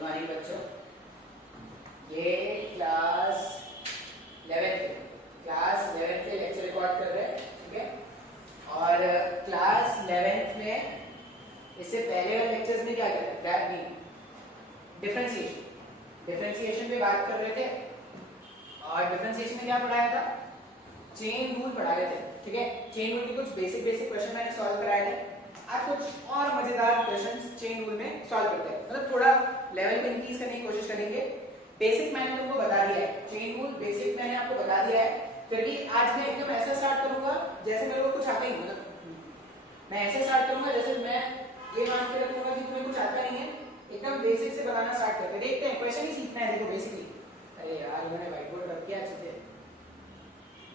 Good morning बच्चों। ये class 11th के लेक्चर रिकॉर्ड कर रहे हैं, ठीक है। और क्लास 11th में इससे पहले वाले लेक्चर्स में क्या किया था? डिफरेंशिएशन पे बात कर रहे थे। और डिफरेंशिएशन में क्या पढ़ाया था? चेन रूल पढ़ाए थे, ठीक है। चेन रूल के कुछ बेसिक क्वेश्चन मैंने सॉल्व कराए थे। आज कुछ और मजेदार क्वेश्चंस चेन रूल में सॉल्व करते हैं, मतलब थोड़ा लेवल पे इंक्रीज करने की कोशिश करेंगे। बेसिक मैंने तुमको बता दिया है, चेन रूल बेसिक मैंने आपको बता दिया है। फिर भी आज मैं एकदम ऐसा स्टार्ट करूंगा जैसे मेरे को कुछ आता ही नहीं, मतलब मैं ऐसे स्टार्ट करूंगा जैसे मैं ये मान के रखूंगा कि तुम्हें कुछ आता नहीं है। एकदम बेसिक से बताना स्टार्ट करते हैं। देखते हैं, क्वेश्चन ही सीखना है। देखो बेसिकली, अरे यार मैंने व्हाइट बोर्ड रख दिया अच्छे से,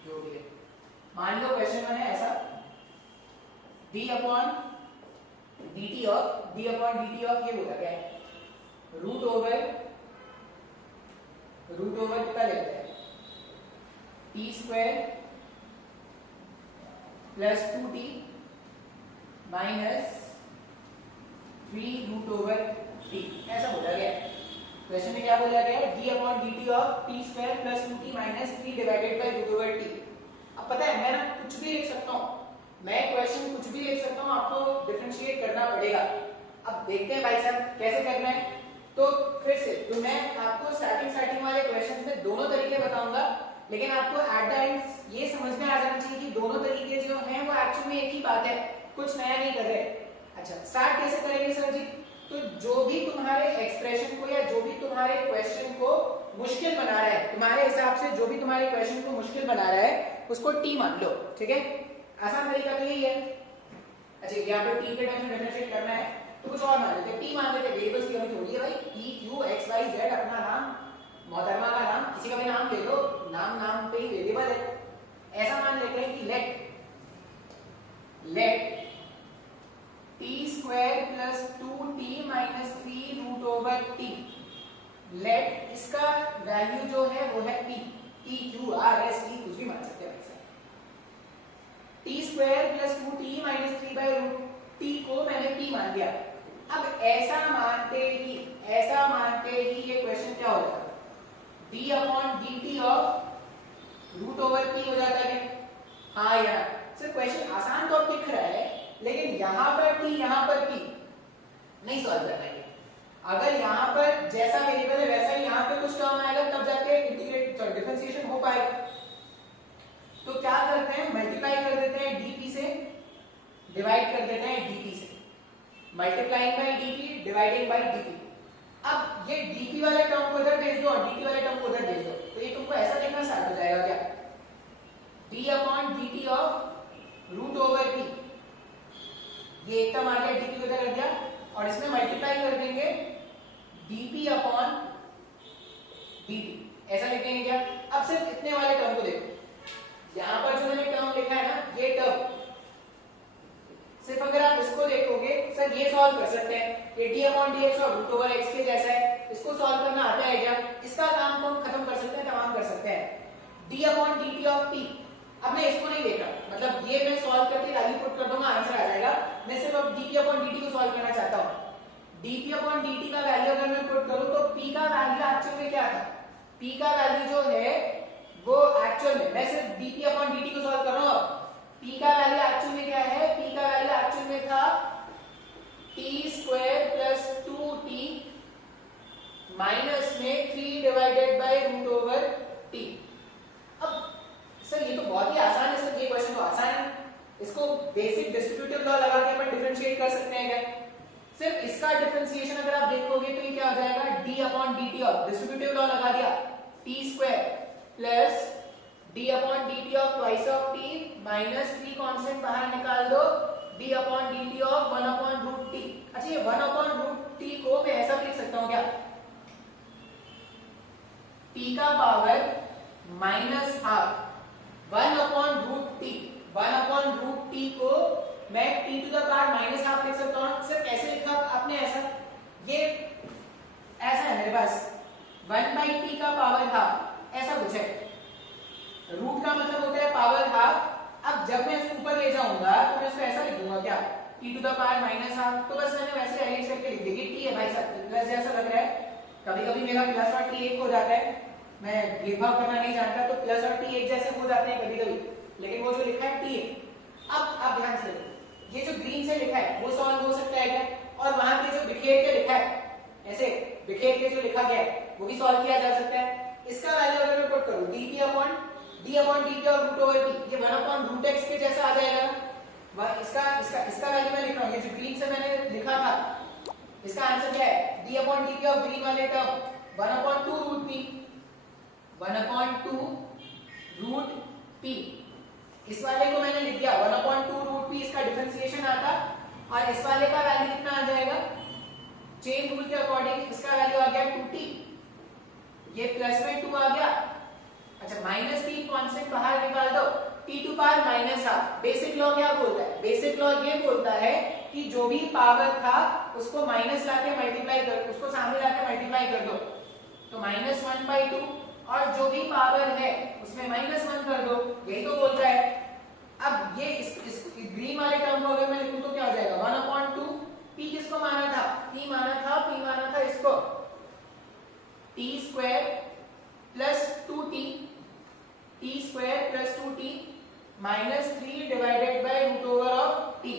जो भी है। मान लो क्वेश्चन है ऐसा, d अपॉन dt ऑफ ये होता क्या है? रूट ओवर कितना लेते हैं? t square plus 2t minus 3 root over t, ऐसा बोला गया है। क्वेश्चन में क्या बोला गया है? d upon dt of t square plus 2t minus 3 divided by root over t। अब पता है मैं ना कुछ भी लिख सकता हूँ, मैं क्वेश्चन कुछ भी लिख सकता हूँ, आपको डिफरेंशिएट करना पड़ेगा। अब देखते हैं भाई साहब कैसे करना है। तो फिर से तो मैं आपको स्टार्टिंग वाले क्वेश्चंस में दोनों तरीके बताऊंगा, लेकिन आपको एट द एंड ये समझ में आ जाना चाहिए कि दोनों तरीके जो हैं वो एक्चुअली में एक ही बात है, कुछ नया नहीं कर रहे। अच्छा, स्टार्ट कैसे करेंगे सर जी? तो जो भी तुम्हारे एक्सप्रेशन को या जो भी तुम्हारे क्वेश्चन को मुश्किल बना रहा है, तुम्हारे हिसाब से जो भी तुम्हारे क्वेश्चन को मुश्किल बना रहा है उसको टी मान लो, ठीक है। आसान तरीका तो यही है। अच्छा, यहाँ पे टी के टर्म्स में डिफरेंशिएट करना है तो कुछ और मान लेते हैं, टी मान लेते हैं। वेरिएबल्स की हमें थोड़ी है भाई, p q x y z अपना नाम, मोहतरमा का नाम, किसी का भी नाम ले लो, नाम पे ही वेरिएबल है। ऐसा मान लेते हैं कि let t square plus 2t minus 3 root over t, let इसका वैल्यू जो है वो है p, p q r s t कुछ भी मान सकते हैं। t square plus 2t minus 3 by root t को मैंने p मान दिया। अब ऐसा मानते ही ये क्वेश्चन क्या हो जाता है? d upon dt of root over p हो जाता है। हाँ यार सर, क्वेश्चन आसान तो अब दिख रहा है, लेकिन यहाँ पर t यहाँ पर p नहीं सॉल्व करना है। अगर यहाँ पर जैसा वेरिएबल है वैसा ही यहाँ पे कुछ टर्म आएगा तब जाके इंटीग्रेट डिफरेंशिएशन हो पाएगा। तो क्या करते हैं, मल्टीप्लाई कर देते हैं dp से, डिवाइड कर देते हैं dt से। Multiplying by dt, dividing by dt। अब ये dp वाले टर्म को इधर भेज दो और dt वाले टर्म को उधर भेज दो, तो ये तुमको ऐसा देखना स्टार्ट हो जाएगा क्या? d upon dt of root over p, ये एक टर्म आ गया, dp को इधर रख दिया और इसमें मल्टीप्लाई कर देंगे dp अपॉन dt, ऐसा लिखेंगे क्या? अब सिर्फ इतने वाले टर्म को देखो, यहां पर जो मैंने टर्म लिखा है ना, ये टर्म सिर्फ अगर आप इसको देखोगे, सर ये सॉल्व कर सकते हैं, ये d अपॉन dx और रूट ओवर x के जैसा है, इसको सॉल्व करना आता है क्या? इसका काम तो हम खत्म कर सकते हैं, तमाम कर सकते हैं। d upon dt of p, अब मैं इसको नहीं देख रहा, मतलब ये मैं सॉल्व करके वैल्यू पुट कर दूंगा, आंसर आ जाएगा। मैं सिर्फ अब dp अपॉन dt को सॉल्व करना चाहता हूं। dp अपॉन dt का वैल्यू अगर मैं पुट करूं तो p का वैल्यू एक्चुअल में क्या था? p का वैल्यू जो है वो एक्चुअल में, मैं सिर्फ dp अपॉन dt को सॉल्व कर रहा हूं। p का वैल्यू एक्चुअल में क्या है? p का वैल्यू एक्चुअल में था t square plus 2t minus में 3 divided by root over t। अब सर ये तो बहुत ही आसान है सर, ये क्वेश्चन तो आसान है, इसको बेसिक डिस्ट्रीब्यूटिव लॉ लगा के अपन डिफरेंशिएट कर सकते हैं क्या? सिर्फ इसका डिफरेंशिएशन अगर आप देखोगे तो ये क्या हो जाएगा? d upon dt of distributive law लगा दिया, t square plus d upon dt of twice of t minus 3 constant बाहर निकाल दो, d upon dt of 1 upon root t। अच्छा, ये 1 अपॉन रूट t को मैं ऐसा लिख सकता हूं क्या? t का power minus half 1 upon root t, 1 upon root t को मैं t to the power minus half लिख सकता हूं। सिर्फ कैसे लिखा आपने? ऐसा, ये ऐसा है मेरे पास 1 बाई t का पावर हाफ, ऐसा कुछ है। रूट का मतलब होता है पावर हाफ। अब जब मैं इसको ऊपर ले जाऊंगा तो मैं इसको ऐसा लिख दूंगा क्या? t to the power minus half. तो बस मैंने वैसे अरेंज करके लिख दी, t है भाई साहब, प्लस जैसा लग रहा है कभी कभी मेरा प्लस और टी एक हो जाता है, मैं भेदभाव करना नहीं जानता, तो प्लस और टी एक जैसे हो जाते हैं कभी कभी, लेकिन वो जो लिखा है टी ए। अब आप ध्यान से देखो, ये जो ग्रीन से लिखा है वो सॉल्व हो सकता है क्या, और वहां पे जो बिखेर के लिखा है, ऐसे बिखेर के जो लिखा गया है वो भी सॉल्व किया जा सकता है। इसका वैल्यू अगर मैं पुट करूं dp upon d upon dt और रूट ओवर p, ये 1 अपॉन रूट x के जैसा आ जाएगा ना। वह इसका वैल्यू मैं लिख रहा हूं, ये जो ग्रीन से मैंने लिखा था, इसका आंसर क्या है, d अपॉन dt और ग्रीन वाले term 1 upon 2 root p, 1 upon 2 root p। इस वाले को मैंने लिख दिया 1 अपॉन 2 रूट p, इसका डिफरेंशिएशन आता, और इस वाले का वैल्यू कितना आ जाएगा, चेन रूल के अकॉर्डिंग इसका वैल्यू आ गया 2t, ये प्लस में 2 आ गया। अच्छा, माइनस t कांस्टेंट बाहर निकाल दो, t to power minus half. Basic law क्या बोलता है, बेसिक लॉ ये बोलता है कि जो भी पावर था उसको माइनस लाके मल्टीप्लाई कर, उसको सामने लाके मल्टीप्लाई कर दो, तो -1/2, और जो भी पावर है उसमें -1 कर दो, यही तो बोलता है। अब ये इस ग्रीन वाले टर्म को अगर मैं लिखूं तो क्या हो जाएगा, 1/2, p किसको माना था, p माना था इसको, t square plus 2t, t square plus 2t minus 3 divided by root over of t।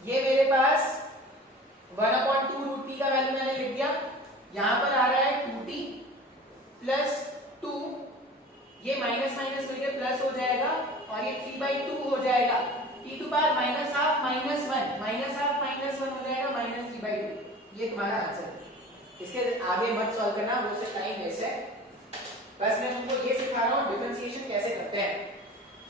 ये मेरे पास 1/2 रूट t का वैल्यू मैंने लिख दिया, यहां पर आ रहा है 2t प्लस 2, ये माइनस माइनस मिलकर प्लस हो जाएगा, और ये 3/2 हो जाएगा, t to power minus half minus 1, minus half minus 1 हो जाएगा -3/2। ये तुम्हारा आंसर है। इसके आगे मत सॉल्व करना, वो से टाइम वेस्ट है, बस मैं तुमको ये सिखा रहा हूँ डिफरेंशिएशन कैसे करते हैं।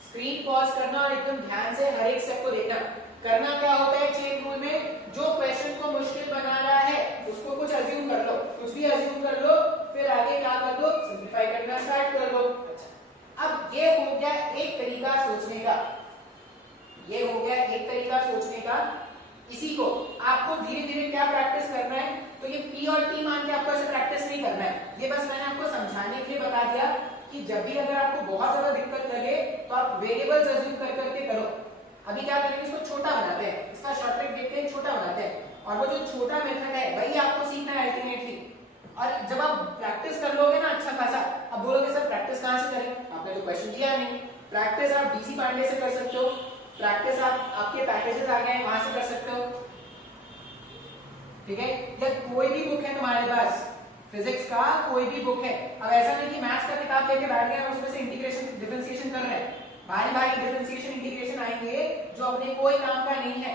स्क्रीन पॉज करना और एकदम ध्यान से हर एक स्टेप को देखना। करना क्या होता है चेन रूल में, जो क्वेश्चन को मुश्किल बना रहा है उसको कुछ अज्यूम कर लो, कुछ भी अज्यूम कर लो, फिर आगे क्या कर दो, सिंपलीफाई करना स्टार्ट कर दो। अच्छा, अब ये हो गया एक तरीका सोचने का, ये हो गया एक तरीका सोचने का। इसी को आपको धीरे धीरे क्या प्रैक्टिस करना है, तो ये p और t मान के आपको ऐसे प्रैक्टिस नहीं करना है, ये बस मैंने आपको समझाने के लिए बता दिया कि जब भी अगर आपको बहुत ज्यादा दिक्कत लगे तो आप वेरिएबल्स अज्यूम कर करके करो। अभी क्या करेंगे, इसको छोटा बनाते हैं, इसका शॉर्टकट देखते हैं, छोटा बनाते हैं, और वो जो छोटा मेथड है वही आपको सीखना है अल्टीमेटली। और जब आप प्रैक्टिस कर लोगे ना अच्छा खासा, अब बोलोगे सर प्रैक्टिस कहां से करें, आपने तो क्वेश्चन दिया नहीं। प्रैक्टिस आप डीसी पांडे से कर सकते हो, प्रैक्टिस आप आपके पैकेजेस आ गए हैं वहां से कर सकते हो, ठीक है। या कोई भी बुक है तुम्हारे पास, फिजिक्स का कोई भी बुक है, अब ऐसा नहीं कि मैथ्स का किताब लेके बैठ गए और उसमें से इंटीग्रेशन डिफरेंशिएशन कर रहे हैं, भारी भारी डिफरेंशिएशन इंटीग्रेशन आएंगे जो अपने कोई काम का नहीं है।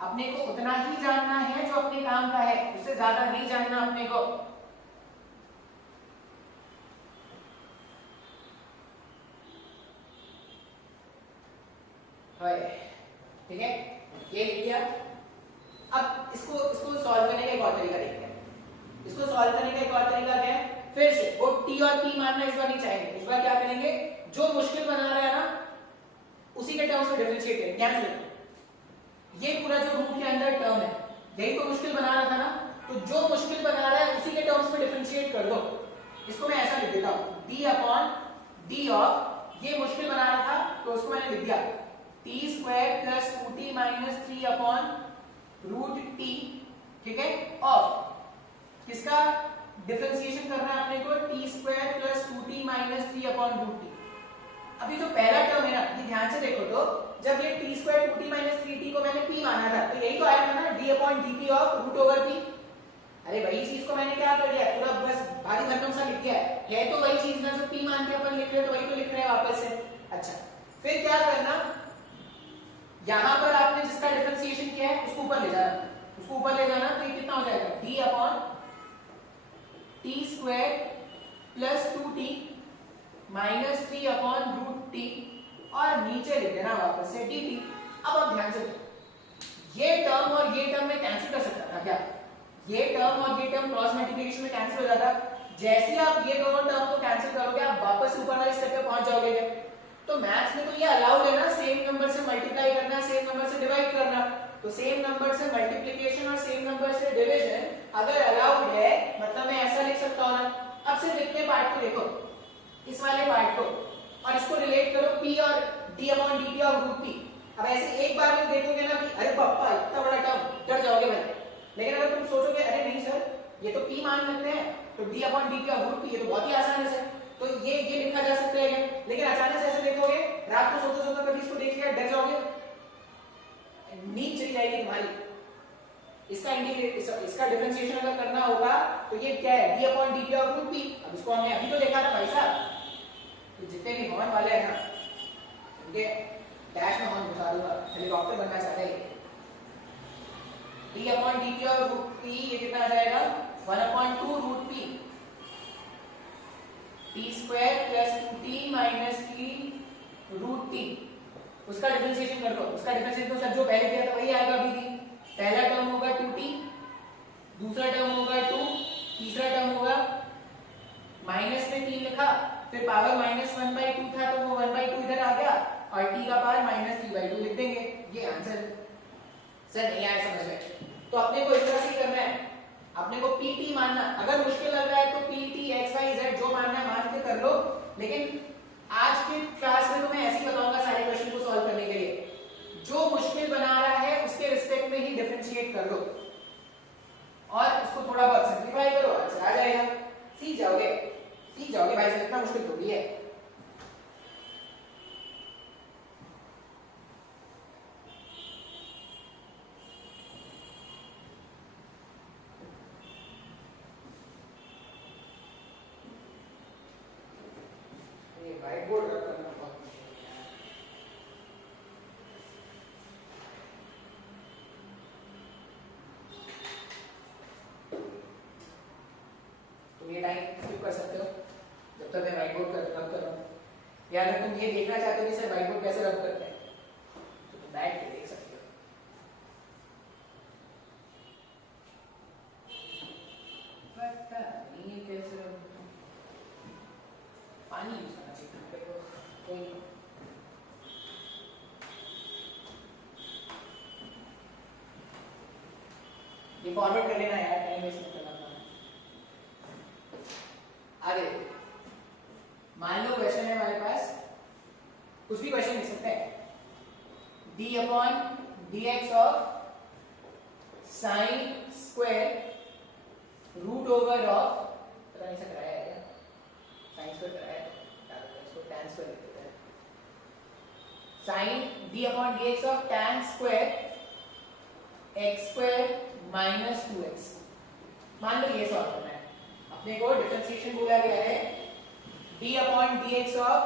अपने को उतना ही जानना है जो अपने काम का है, उससे ज्यादा नहीं जानना अपने को। ठीक है, ये लिख दिया। अब इसको सॉल्व करने का एक और तरीका देखते हैं। इसको सॉल्व करने का एक और तरीका क्या है, फिर से वो t और p मानना इस बार नहीं चाहेंगे, इस बार क्या करेंगे, जो मुश्किल बना रहा है ना उसी के टर्म्स में डिफरेंशिएट करेंगे। ध्यान से, ये पूरा जो रूट के अंदर टर्म है यही तो मुश्किल बना रहा था ना, तो जो मुश्किल बना रहा है उसी के टर्म्स में डिफरेंशिएट कर दो। इसको मैं ऐसा लिख देता हूं, d अपॉन d ऑफ, ये मुश्किल बना रहा था तो उसको मैंने लिख दिया t square plus 2t minus 3 upon root t, ठीक है, ऑफ किसका डिफरेंशिएशन करना है अपने को, t square plus 2t minus 3 upon root t। अभी जो पहला टर्म है ना, ये ध्यान से देखो, तो जब ये t square 2t minus 3t को मैंने p माना था तो यही तो आया था ना d upon dt of root over p। अरे वही चीज को मैंने क्या कर दिया, पूरा बस भारी भरकम सा लिख दिया है तो वही चीज ना जो p मान के अपन लिख रहे हैं तो वही तो लिख रहे हैं वापस से। अच्छा, फिर क्या करना, यहां पर आपने जिसका डिफरेंशिएशन किया है उसको ऊपर ले जाना, उसको ऊपर ले जाना, तो ये कितना हो जाएगा, d upon t square plus 2t minus 3 upon root t, और नीचे लिख देना वापस से dt। अब आप ध्यान से, ये टर्म और ये टर्म में कैंसिल कर सकता था क्या, ये टर्म और ये टर्म क्रॉस मल्टीप्लिकेशन में कैंसिल हो जाता। जैसे आप ये दोनों टर्म को कैंसिल करोगे आप वापस ऊपर वाले स्टेप पे पहुंच जाओगे। तो मैथ्स में तो ये अलाउड है ना, सेम नंबर से मल्टीप्लाई करना, सेम नंबर से डिवाइड करना, तो सेम नंबर से मल्टीप्लिकेशन और सेम नंबर से डिवीजन अगर अलाउड है मतलब मैं ऐसा लिख सकता हूं ना। अब सिर्फ इतने पार्ट को देखो, इस वाले पार्ट को, और इसको रिलेट करो p और d अपॉन dt और रूट p। अब ऐसे एक बार में देखोगे ना कि अरे पापा इतना बड़ा टर्म, डर जाओगे भाई। लेकिन अगर तुम सोचोगे अरे नहीं सर ये तो p मान लेते हैं तो d upon dt of root p, ये तो बहुत ही आसान है। तो ये लिखा जा सकता है क्या? लेकिन अचानक से ऐसे देखोगे, रात को सोते सोते कभी इसको देख लिया, डर जाओगे, नींद चली जाएगी तुम्हारी। इसका इंटीग्रेट, इसका डिफरेंशिएशन अगर करना होगा तो ये क्या है, d upon dt of root p। अब इसको हमने अभी तो देखा था भाई साहब, तो जितने भी हॉर्न वाले हैं ना, उनके डैश में हॉर्न घुसा दूंगा, हेलीकॉप्टर बनना चाहता है। d upon dt of root p ये कितना आ जाएगा, 1/2 root p, t square plus 2t minus t root t। उसका डिफरेंशिएशन कर दो, उसका डिफरेंशिएशन तो सर जो पहले किया था वही आएगा अभी भी। पहला टर्म होगा 2t, दूसरा टर्म होगा 2, तीसरा टर्म होगा माइनस में 3 लिखा, फिर पावर -1/2 था तो वो 1/2 इधर आ गया और t का पावर -3/2 लिख देंगे। ये आंसर। सर नहीं आया समझ में, तो अपने को इस तरह से करना है, अपने को pt मानना। अगर मुश्किल लग रहा है तो pt x y z जो मानना है मान के कर लो, लेकिन आज के क्लास में तो मैं ऐसे ही बताऊंगा सारे क्वेश्चन को सॉल्व करने के लिए। जो मुश्किल बना रहा है उसके रिस्पेक्ट में ही डिफरेंशिएट कर लो और उसको थोड़ा बहुत सिंपलीफाई करो, आंसर आ जाएगा। सीख जाओगे भाई साहब, इतना मुश्किल थोड़ी है। व्हाइट बोर्ड रख करना बहुत मुश्किल है। तुम ये टाइम स्किप कर सकते हो जब तक मैं व्हाइट बोर्ड रब कर रहा हूँ, या अगर तुम ये देखना चाहते हो कि सर व्हाइट बोर्ड कैसे रब करते हैं तो तुम बैठ के देख सकते हो। पता नहीं ये कैसे रब, पानी यूज करना चाहिए कोई नहीं। ये फॉरवर्ड कर लेना यार, टाइम वेस्ट मत करना। आगे मान लो क्वेश्चन है हमारे पास, कुछ भी क्वेश्चन लिख सकते हैं, d upon dx of sine square root over of, पता नहीं से कराया है क्या, साइन स्क्वायर कराया है, इसको tan स्क्वायर लिख देते हैं, sine d upon dx of tan square x square minus 2x। मान लो ये सॉल्व करना है, अपने को डिफरेंशिएशन बोला गया है d upon dx of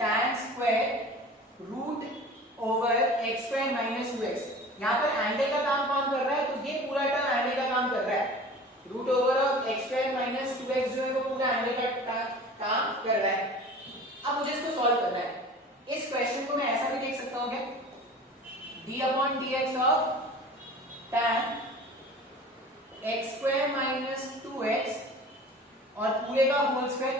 tan square root over x square minus 2x। यहाँ पर एंगल का काम कौन कर रहा है, तो ये पूरा टर्म एंगल का काम कर रहा है। Root over of x square minus 2x जो है वो पूरा एंगल का काम कर रहा है। अब मुझे इसको सॉल्व करना है। इस क्वेश्चन को मैं ऐसा भी देख सकता हूँ क्या, d upon dx of tan x square minus 2x और पूरे का whole square,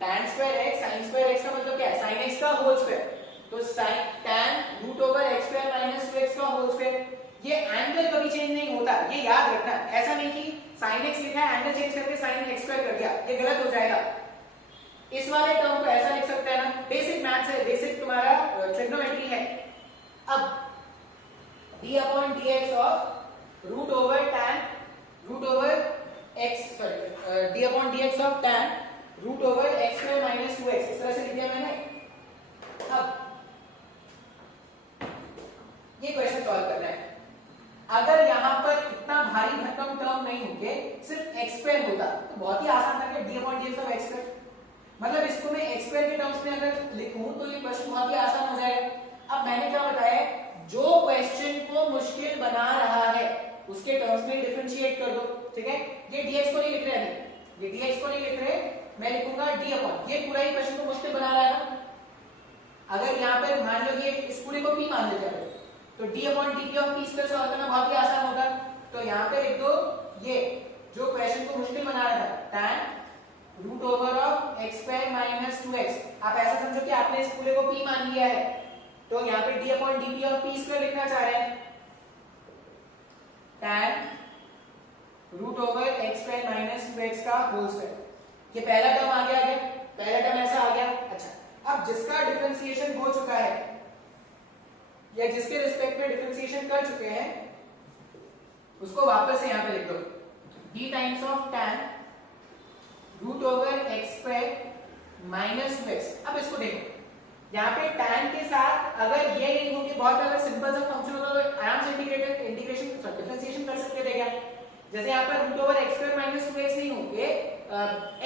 tan square x sin square x का मतलब क्या है, sin x का होल स्क्वायर, तो sin tan root over x square minus 2x का होल स्क्वायर। ये एंगल कभी चेंज नहीं होता, ये याद रखना। ऐसा नहीं कि sin x लिखा है एंगल चेंज करके sin x स्क्वायर कर दिया, ये गलत हो जाएगा। इस वाले टर्म को ऐसा लिख सकते हैं ना, बेसिक मैथ्स है, बेसिक तुम्हारा ट्रिग्नोमेट्री है। अब d upon dx of root over tan root over x, sorry d upon dx of tan root over x square minus 2x, इस तरह से लिख दिया मैंने। अब ये क्वेश्चन सॉल्व करना है। अगर यहाँ पर इतना भारी भरकम टर्म नहीं होके सिर्फ x स्क्वायर होता तो बहुत ही आसान था कि d upon dx of x square, मतलब इसको मैं x स्क्वायर के टर्म्स में अगर लिखूं तो ये क्वेश्चन बहुत ही आसान हो जाएगा। अब मैंने क्या बताया, जो क्वेश्चन को मुश्किल बना रहा है उसके टर्म्स में डिफरेंशिएट कर दो, ठीक है। ये dx को नहीं लिख रहे हैं, ये dx को नहीं लिख रहे, मैं लिखूंगा d अपॉन, ये पूरा ही क्वेश्चन को मुश्किल बना रहा है ना। अगर यहाँ पर मान लो ये इस पूरे को p मान लेते हैं तो d upon dt of p square solve करना बहुत ही आसान होगा। तो यहाँ पे लिख दो, ये जो क्वेश्चन को मुश्किल बना रहा था tan root over of x square minus 2x, आप ऐसा समझो कि आपने इस पूरे को p मान लिया है, तो यहाँ पे d upon dt of p square लिखना चाह रहे हैं, tan root over x square minus 2x का होल स्क्वायर। ये पहला टर्म आ गया, पहला टर्म ऐसा आ गया। अच्छा, अब जिसका डिफरेंशिएशन हो चुका है या जिसके रिस्पेक्ट में डिफरेंशिएशन कर चुके हैं उसको वापस से यहाँ पे लिख दो, d times of tan root over x square minus 2x। अब इसको देखो, यहाँ पे tan के साथ अगर ये नहीं होगी, बहुत अगर सिंपल सा फंक्शन होता तो आराम से इंटीग्रेशन डिफरेंशिएशन कर सकते थे क्या। जैसे यहाँ पर root over x square minus 2x नहीं होंगे,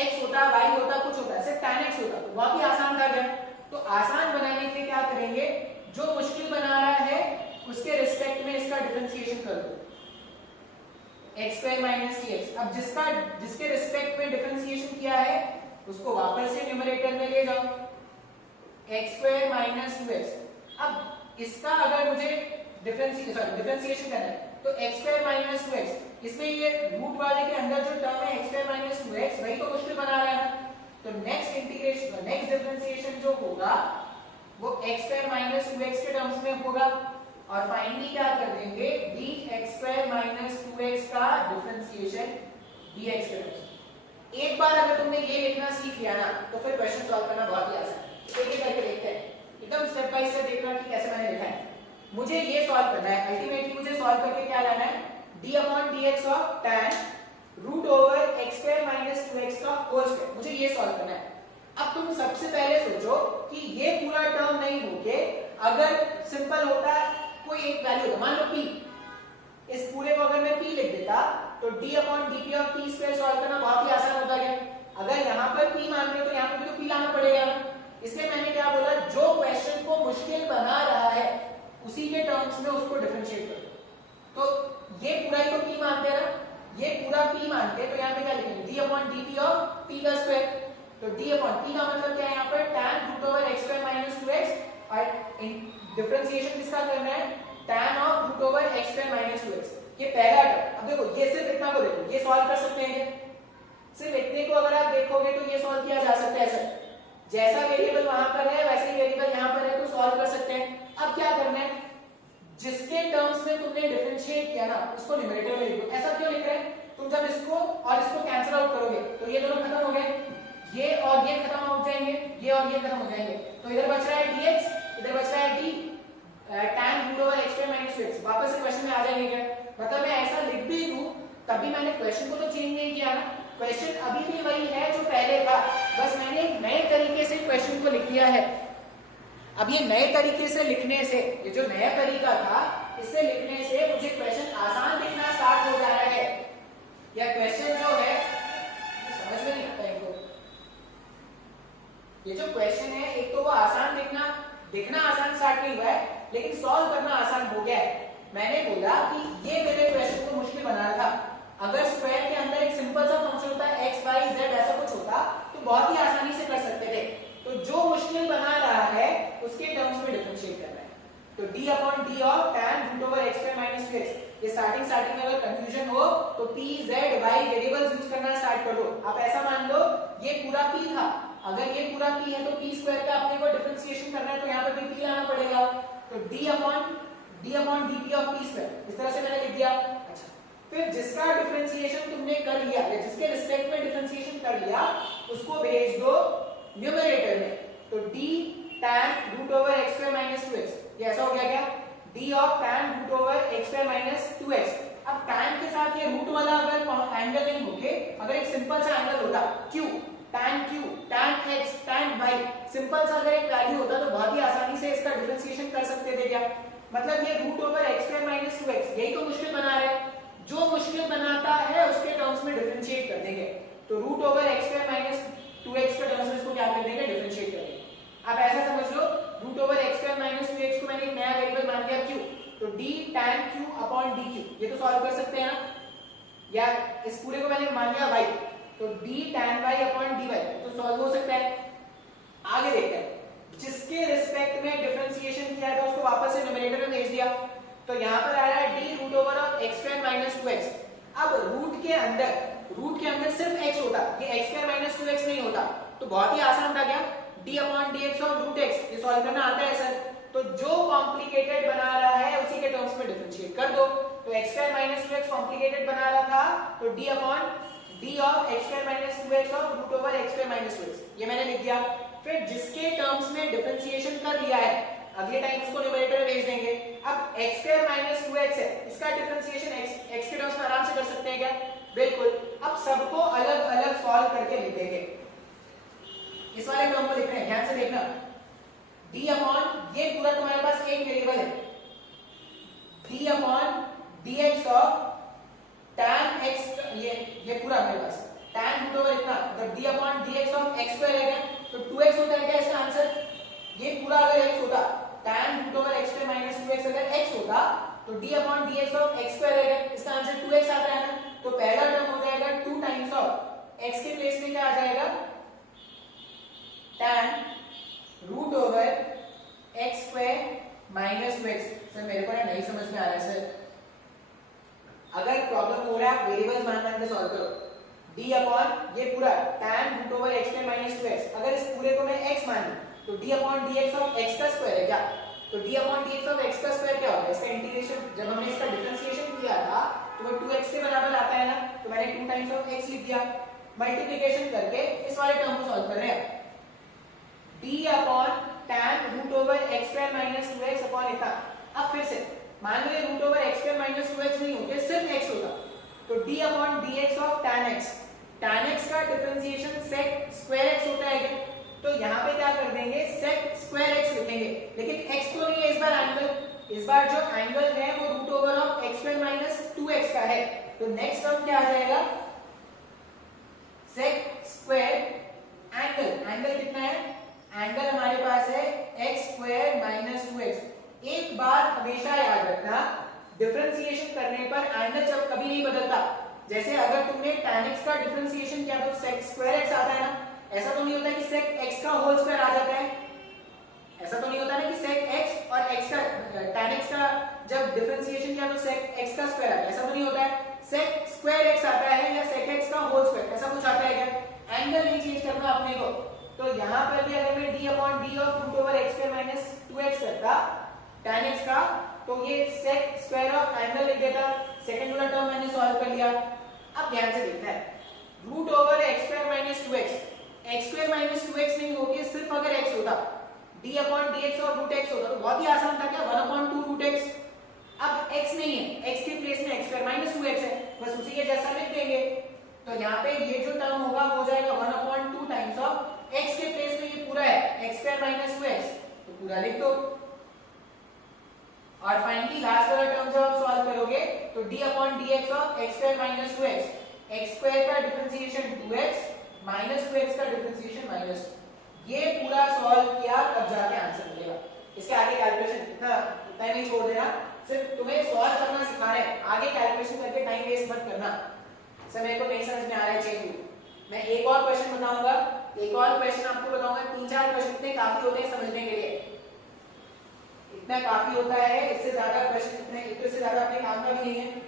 x होता, y होता, कुछ होता, सिर्फ tan x होता, तो बहुत ही आसान था क्या। तो आसान बनाने के लिए क्या करेंगे, जो मुश्किल बना रहा है उसके रिस्पेक्ट में इसका डिफरेंशिएशन कर दो, एक्स स्क्वायर माइनस एक्स। अब जिसके रिस्पेक्ट में डिफरेंशिएशन किया है उसको वापस से न्यूमरेटर में ले जाओ, एक्स स्क्वायर माइनस 2x। अब इसका अगर मुझे डिफरेंशिएशन करना है तो एक्स स्क्वायर माइनस 2x, इसमें ये रूट वाले के अंदर जो टर्म है एक्स स्क्वायर माइनस 2x वही तो मुश्किल बना रहा है ना। तो नेक्स्ट इंटीग्रेशन, नेक्स्ट डिफरेंशिएशन जो होगा वो एक्स स्क्वायर माइनस 2x के टर्म्स में होगा, और फाइनली क्या कर देंगे, D x square minus 2x का डिफरेंशिएशन dx के टर्म्स में। एक बार अगर तुमने ये लिखना सीख लिया ना तो फिर क्वेश्चन सॉल्व करना बहुत ही आसान है। एक एक करके देखते हैं, एकदम स्टेप बाय स्टेप देखना कि कैसे मैंने लिखा है। मुझे ये सॉल्व करना है, अल्टीमेटली मुझे सॉल्व करके क्या लाना है, d upon dx of tan root over x square minus 2x का होल स्क्वायर, मुझे ये सॉल्व करना है। अब तुम सबसे पहले सोचो कि ये पूरा टर्म नहीं होके अगर सिंपल होता कोई एक वैल्यू होता, मान लो p, इस पूरे को अगर मैं p लिख देता तो d upon dp of t square solve करना बहुत ही आसान होता है। अगर यहाँ पर p मान रहे हो तो यहाँ पर भी तो p लाना पड़ेगा ना। इसलिए मैंने क्या बोला, जो क्वेश्चन को मुश्किल बना रहा है उसी के टर्म्स में उसको डिफरेंशिएट करो। तो ये पूरा ही तो p मानते हैं ना, ये पूरा p मानते हैं, तो यहाँ पे क्या लिखेंगे, d upon dp of p का स्क्वायर। तो d अपॉन p का मतलब क्या है, यहाँ पर tan root over x square minus 2x, और डिफरेंशिएशन किसका करना है, tan of root over x square minus 2x। ये पहला टर्म। अब देखो ये सिर्फ इतना को देखो, ये सॉल्व कर सकते हैं, सिर्फ इतने को अगर आप देखोगे तो ये सॉल्व किया जा सकता है सर, जैसा वेरिएबल वहां पर है वैसे ही वेरिएबल यहाँ पर है तो सॉल्व कर सकते हैं। अब क्या करना है, जिसके टर्म्स में तुमने डिफरेंशिएट किया ना उसको न्यूमरेटर में लिखो। ऐसा क्यों लिख रहे हैं, तुम जब इसको और इसको कैंसिल आउट करोगे तो ये दोनों खत्म हो गए, ये और ये खत्म हो जाएंगे, ये और ये खत्म हो जाएंगे, तो इधर बच रहा है dx, इधर बच रहा है d tan root over x square minus 2x। वापस से क्वेश्चन में आ जाएंगे क्या, मतलब मैं ऐसा लिख भी दूं तभी मैंने क्वेश्चन को तो चेंज नहीं किया ना, क्वेश्चन अभी भी वही है जो पहले था, बस मैंने नए तरीके से क्वेश्चन को लिख लिया है। अब ये नए तरीके से लिखने से, ये जो नया तरीका था इससे लिखने से मुझे क्वेश्चन आसान दिखना स्टार्ट हो जा रहा है, या क्वेश्चन जो है समझ में नहीं आता इनको। ये जो क्वेश्चन है एक तो वो आसान दिखना आसान स्टार्ट नहीं हुआ है, लेकिन सॉल्व करना आसान हो गया है। मैंने बोला कि ये मेरे क्वेश्चन को मुश्किल बना रहा था, अगर स्क्वायर के अंदर एक सिंपल सा फंक्शन होता है x y z ऐसा कुछ होता तो बहुत ही आसानी से कर सकते थे। तो जो मुश्किल बना रहा है उसके टर्म्स में डिफरेंशिएट करना है। तो d upon d of tan root over x square minus 2x। ये स्टार्टिंग में अगर कंफ्यूजन हो तो p z y variables use करना स्टार्ट कर दो। आप ऐसा मान लो ये पूरा p था, अगर ये पूरा p है तो p स्क्वायर का अपने को डिफरेंशिएशन करना है तो यहाँ पर भी p लाना पड़ेगा। तो d upon dp of p square, इस तरह से मैंने लिख दिया। अच्छा, फिर जिसका डिफरेंशिएशन तुमने कर लिया या जिसके रिस्पेक्ट में डिफरेंशिएशन कर लिया उसको भेज दो न्यूमरेटर में। तो d tan root over x square minus 2x, ये ऐसा हो गया क्या, d of tan root over x square minus 2x। अब tan के साथ ये रूट वाला अगर एंगल नहीं होके अगर एक सिंपल सा एंगल होता q, tan x, tan y, simple सा अगर एक वैल्यू होता तो बहुत ही आसानी से इसका डिफरेंशिएशन कर सकते थे क्या। मतलब ये root over x square minus 2x यही तो मुश्किल बना रहे हैं, जो मुश्किल बनाता है उसके टर्म्स में डिफरेंशिएट कर देंगे। तो root over x square minus 2x के टर्म्स में इसको क्या कर देंगे, डिफरेंशिएट कर देंगे। आप ऐसा समझ लो root over x square minus 2x को मैंने एक नया वेरिएबल मान लिया q, तो d tan q upon dq, ये तो सॉल्व कर सकते हैं ना, या इस पूरे को मैंने मान लिया y, तो d tan y upon dy तो सॉल्व हो सकता है। आगे देखते हैं, जिसके रिस्पेक्ट में डिफरेंशिएशन किया था उसको वापस से न्यूमरेटर में भेज दिया, तो यहाँ पर आ रहा है d root over of x square minus 2x। अब रूट के अंदर सिर्फ x होता, ये x स्क्वायर माइनस 2x नहीं होता, तो बहुत ही आसान था क्या, d upon dx of root x, ये सॉल्व करना आता है सर। तो जो कॉम्प्लिकेटेड बना रहा है उसी के टर्म्स में डिफरेंशिएट कर दो। तो x square minus 2x complicated बना रहा था तो d upon d of x square minus 2x of root over x square minus 2x, ये मैंने लिख दिया। फिर जिसके टर्म्स में डिफरेंशिएशन कर लिया है अगले टाइम उसको न्यूमरेटर में भेज देंगे। अब x स्क्वायर माइनस 2x है, इसका डिफरेंशिएशन x के टर्म्स में आराम से कर सकते हैं क्या, बिल्कुल। अब सबको अलग अलग सॉल्व करके लिख देंगे। इस वाले टर्म को लिख रहे हैं, ध्यान से देखना। d अपॉन ये पूरा तुम्हारे पास एक वेरिएबल है, d upon dx of tan x, ये पूरा मेरे पास tan रूट ओवर इतना, मतलब d upon dx of x square है क्या, तो 2x होता है क्या इसका आंसर। ये पूरा अगर x होता, tan root over x square minus 2x अगर x होता तो d upon dx of x square है क्या, इसका आंसर 2x आता है ना। तो पहला टर्म हो जाएगा 2 टाइम्स ऑफ x के प्लेस में क्या आ जाएगा, tan root over x square minus 2x। Sir मेरे को नहीं समझ में आ रहा है सर, अगर प्रॉब्लम हो रहा है वेरिएबल्स मान के सॉल्व करो। d अपॉन ये पूरा tan root over x square minus 2x, अगर इस पूरे को मैं x मान लूं तो d upon dx of x का स्क्वायर है क्या, तो d upon dx of x का स्क्वायर क्या होगा, इसका इंटीग्रेशन जब हमने इसका डिफरेंशिएशन किया था तो वो 2x के बराबर आता है ना, तो मैंने 2 टाइम्स ऑफ x लिख दिया। मल्टीप्लिकेशन करके इस वाले टर्म को सॉल्व कर रहे हैं, d upon tan root over x square minus 2x upon इतना। अब फिर से मान लीजिए root over x square minus 2x नहीं होते, सिर्फ x होता, तो d upon dx of tan x, tan x का डिफरेंशिएशन sec स्क्वायर x होता है क्या, तो यहाँ पे क्या कर देंगे sec स्क्वायर x लिखेंगे, लेकिन x तो नहीं है इस बार एंगल, इस बार जो एंगल है वो root over of x square minus 2x का है, तो नेक्स्ट टर्म क्या आ जाएगा sec स्क्वायर एंगल, एंगल कितना है, एंगल हमारे पास है x स्क्वायर माइनस 2x। एक बार हमेशा याद रखना, डिफरेंशिएशन करने पर एंगल जब कभी नहीं बदलता, जैसे अगर तुमने tan x का डिफरेंशिएशन किया तो sec स्क्वायर x आता है ना, ऐसा तो नहीं होता कि sec x का होल स्क्वायर आ जाता है, ऐसा तो नहीं होता ना कि sec x और x का tan x का जब डिफरेंशिएशन किया तो sec x का स्क्वायर आ गया, ऐसा तो नहीं होता है, sec स्क्वायर x आता है या sec x का होल स्क्वायर, ऐसा कुछ आता है क्या, एंगल नहीं चेंज करना अपने को। तो यहाँ पर भी अगर मैं d upon d of root over x square minus 2x करता tan x का, तो ये sec स्क्वायर ऑफ एंगल लिख देता, सेकंड वाला टर्म मैंने सॉल्व कर लिया। अब ध्यान से देखना है, root over x square minus 2x, x square minus 2x नहीं होगी, सिर्फ अगर x होता d अपॉन dx और रूट x होता तो बहुत ही आसान था क्या, 1 अपॉन 2 रूट x। अब x नहीं है, x के प्लेस में x स्क्वायर माइनस 2x है, बस उसी के जैसा लिख देंगे, तो यहाँ पे ये जो टर्म होगा हो जाएगा 1 अपॉन 2 टाइम्स ऑफ x के प्लेस में ये पूरा है x स्क्वायर माइनस 2x, तो पूरा लिख दो। और फाइनली लास्ट वाला टर्म जब आप सॉल्व करोगे तो d upon dx of x square minus 2x, x square का डिफरेंशिएशन 2x माइनस 2x का डिफरेंशिएशन माइनस, ये पूरा सॉल्व किया तब जाके आंसर मिलेगा। इसके आगे कैलकुलेशन इतना नहीं छोड़ देना, सिर्फ तुम्हें सॉल्व करना सिखा रहे हैं, आगे कैलकुलेशन करके टाइम वेस्ट मत करना। सर मेरे को नहीं समझ में आ रहा है चेंज, मैं एक और क्वेश्चन बताऊंगा, एक और क्वेश्चन आपको बताऊंगा, 3-4 क्वेश्चन इतने काफी होते हैं समझने के लिए, इतना काफी होता है, इससे ज्यादा क्वेश्चन इतने, इससे ज्यादा अपने काम का भी नहीं है।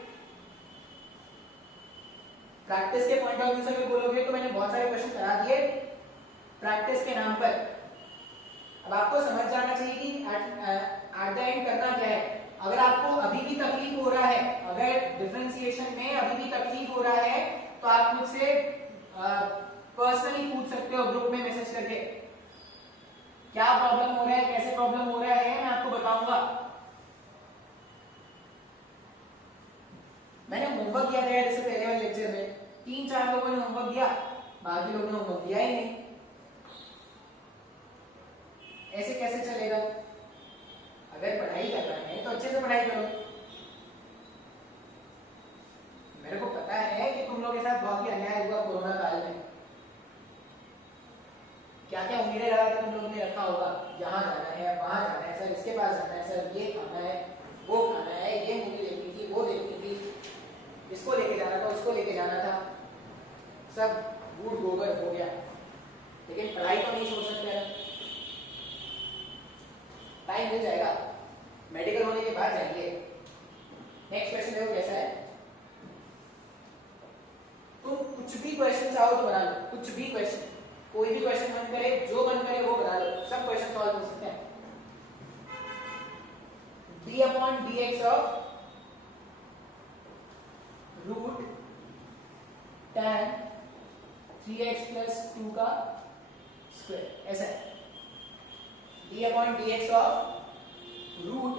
प्रैक्टिस के पॉइंट ऑफ व्यू से अगर बोलोगे तो मैंने बहुत सारे क्वेश्चन करा दिए प्रैक्टिस के नाम पर। अब आपको समझ जाना चाहिए कि एट द एंड करना क्या है। अगर आपको अभी भी तकलीफ हो रहा है, अगर डिफरेंशिएशन में अभी भी तकलीफ हो रहा है, तो आप मुझसे पर्सनली पूछ सकते हो ग्रुप में मैसेज करके, क्या प्रॉब्लम हो रहा है, कैसे प्रॉब्लम हो रहा है, मैं आपको बताऊंगा। मैंने होमवर्क किया था इससे पहले वाले लेक्चर में, 3-4 लोगों ने होमवर्क दिया, बाकी लोगों ने होमवर्क दिया ही नहीं, ऐसे कैसे चलेगा। अगर पढ़ाई करना है तो अच्छे से पढ़ाई करो। मेरे को पता है कि तुम लोग के साथ बहुत ही अन्याय हुआ कोरोना काल में, क्या क्या उम्मीदें लगा कर तुम लोगों ने रखा होगा, यहाँ जाना है, वहां जाना है, सर इसके पास जाना है, सर ये खाना है, वो खाना है, ये मूवी देखनी थी, वो देखनी थी, इसको लेके जाना था, उसको लेके जाना था, सब गुड़ गोबर हो गया, लेकिन पढ़ाई तो नहीं छोड़ सकते। टाइम मिल जाएगा, मेडिकल होने के बाद जाएंगे। नेक्स्ट क्वेश्चन देखो कैसा है, तुम कुछ भी क्वेश्चन चाहो तो बना लो, कुछ भी क्वेश्चन, कोई भी क्वेश्चन मन करे, जो मन करे वो बना लो, सब क्वेश्चन सॉल्व कर सकते हैं। d upon dx of root tan 3x plus 2 का स्क्वायर, ऐसा है। d upon dx of root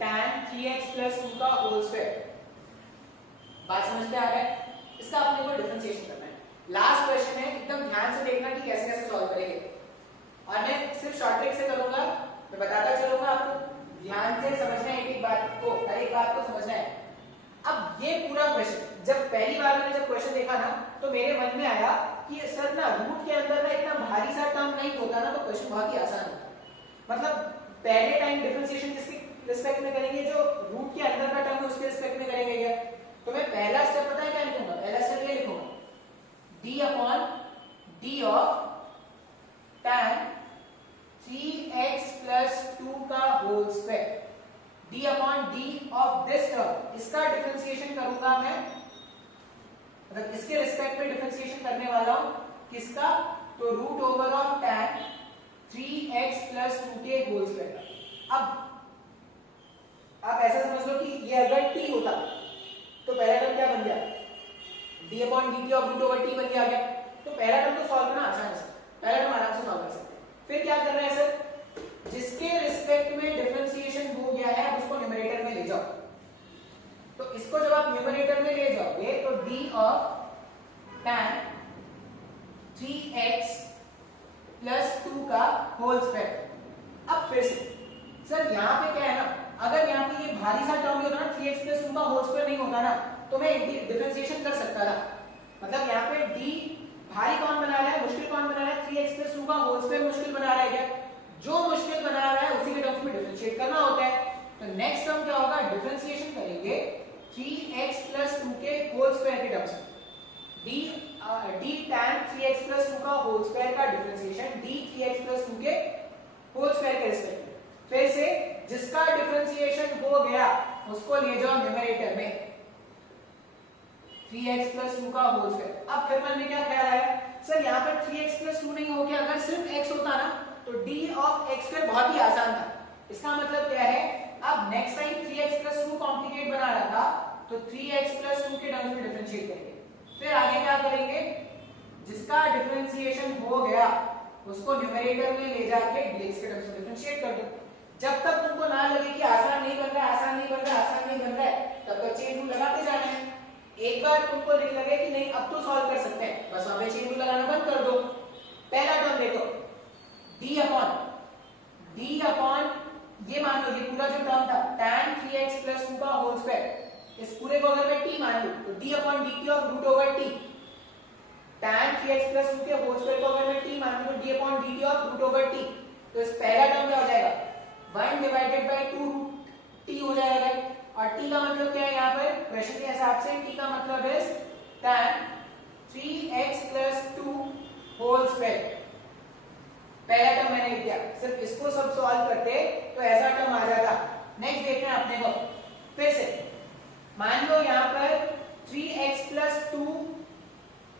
tan 3x plus 2 का होल स्क्वायर। बात समझ में आ रहा है? इसका अपने को डिफरेंशिएशन करना है। लास्ट क्वेश्चन है, एकदम ध्यान से देखना कि कैसे कैसे सॉल्व करेंगे, और मैं सिर्फ शॉर्ट ट्रिक से करूंगा, मैं बताता चलूंगा, आपको ध्यान से समझना है, एक एक बात को, हर एक बात को समझना है। अब ये पूरा क्वेश्चन जब पहली बार मैंने जब क्वेश्चन देखा ना, तो मेरे मन में आया कि सर ना रूट के अंदर ना इतना भारी सा टर्म नहीं होता ना, तो क्वेश्चन बहुत ही आसान होता। मतलब पहले टाइम डिफरेंशिएशन किसके रिस्पेक्ट में करेंगे, जो रूट के अंदर का टर्म है उसके रिस्पेक्ट में करेंगे क्या? तो मैं पहला स्टेप पता है क्या लिखूंगा? पहला स्टेप ये लिखूंगा, d upon d of tan 3x plus 2 का whole square, d upon d of this term, इसका डिफरेंशिएशन करूंगा मैं, मतलब इसके रिस्पेक्ट में डिफरेंशिएशन करने वाला हूं, किसका? तो root over of tan 3x plus 2 के होल स्क्वायर। अब आप ऐसा समझ लो कि ये अगर t होता तो पहला टर्म क्या बन गया? d upon dt of root over t बन गया गया। तो पहला टर्म तो सॉल्व करना आसान है, पहला टर्म आराम से सॉल्व कर सकते हैं। फिर क्या करना है सर? जिसके रिस्पेक्ट में डिफरेंशिएशन हो गया है आप उसको न्यूमरेटर में ले जाओ। तो इसको जब आप न्यूमरेटर में ले जाओगे तो d of tan 3x plus 2 का होल स्क्वायर। अब फिर से सर यहाँ पे क्या है ना, अगर यहाँ पे ये भारी सा टर्म होता ना 3x प्लस 2 का होल स्क्वायर नहीं होता ना, तो मैं डिफरेंशिएशन कर सकता था। मतलब यहाँ पे d भारी कौन बना रहा है, मुश्किल कौन बना रहा है? 3x प्लस 2 का होल स्क्वायर मुश्किल बना रहा है क्या? जो मुश्किल बना रहा है उसी के टर्म्स में डिफरेंशिएट करना होता है। तो नेक्स्ट टर्म क्या होगा? डिफरेंशिएशन करेंगे 3x प्लस 2 के होल स्क्वायर के टर्म्स में। d tan 3x प्लस 2 का होल स्क्वायर का डिफरेंशिएशन d 3x प्लस 2 के होल स्क्वायर के रिस्पेक्ट में। फिर से जिसका डिफरेंशिएशन हो गया उसको ले जाओ न्यूमरेटर में, 3x प्लस 2 का होल स्क्वायर। अब फिर मन में क्या ख्याल आया? सर यहाँ पर 3x प्लस 2 नहीं हो गया, अगर सिर्फ x होता ना तो d ऑफ x स्क्वायर बहुत ही आसान था। इसका मतलब क्या है? अब next time 3x plus 2 complicate बना रहा था तो 3x प्लस 2 के टर्म्स में डिफरेंशिएट करेंगे। फिर आगे क्या करेंगे? जिसका डिफरेंशिएशन हो गया उसको न्यूमरेटर में ले जाके dx के टर्म्स में डिफरेंशिएट कर दो। जब तक तुमको ना लगे कि आसान नहीं बन रहा है, आसान नहीं बन रहा है, आसान नहीं बन रहा है, तब तक चेन रूल लगाते जाना है। एक बार तुमको नहीं लगे कि नहीं अब तो सॉल्व कर सकते हैं, बस वहां पे चेन रूल लगाना बंद कर दो। पहला टर्म देखो, d अपॉन ये मान लो, ये पूरा जो टर्म था tan 3x प्लस 2 का होल स्क्वायर, इस पूरे को अगर मैं t मान लूं तो d upon dt of root over t, tan 3x plus 2 के होल स्क्वायर को अगर मैं t मान लूं तो d upon dt of root over t, तो इस पहला टर्म क्या हो जाएगा? 1 डिवाइडेड बाय 2 रूट t हो जाएगा। और t का मतलब क्या है? यहाँ पर क्वेश्चन के हिसाब से t का मतलब है tan 3x plus 2 whole square. पहला टर्म मैंने लिख दिया, सिर्फ इसको सब सॉल्व करते तो ऐसा टर्म आ जाता। नेक्स्ट देखना है अपने को, फिर से मान लो यहाँ पर 3x प्लस 2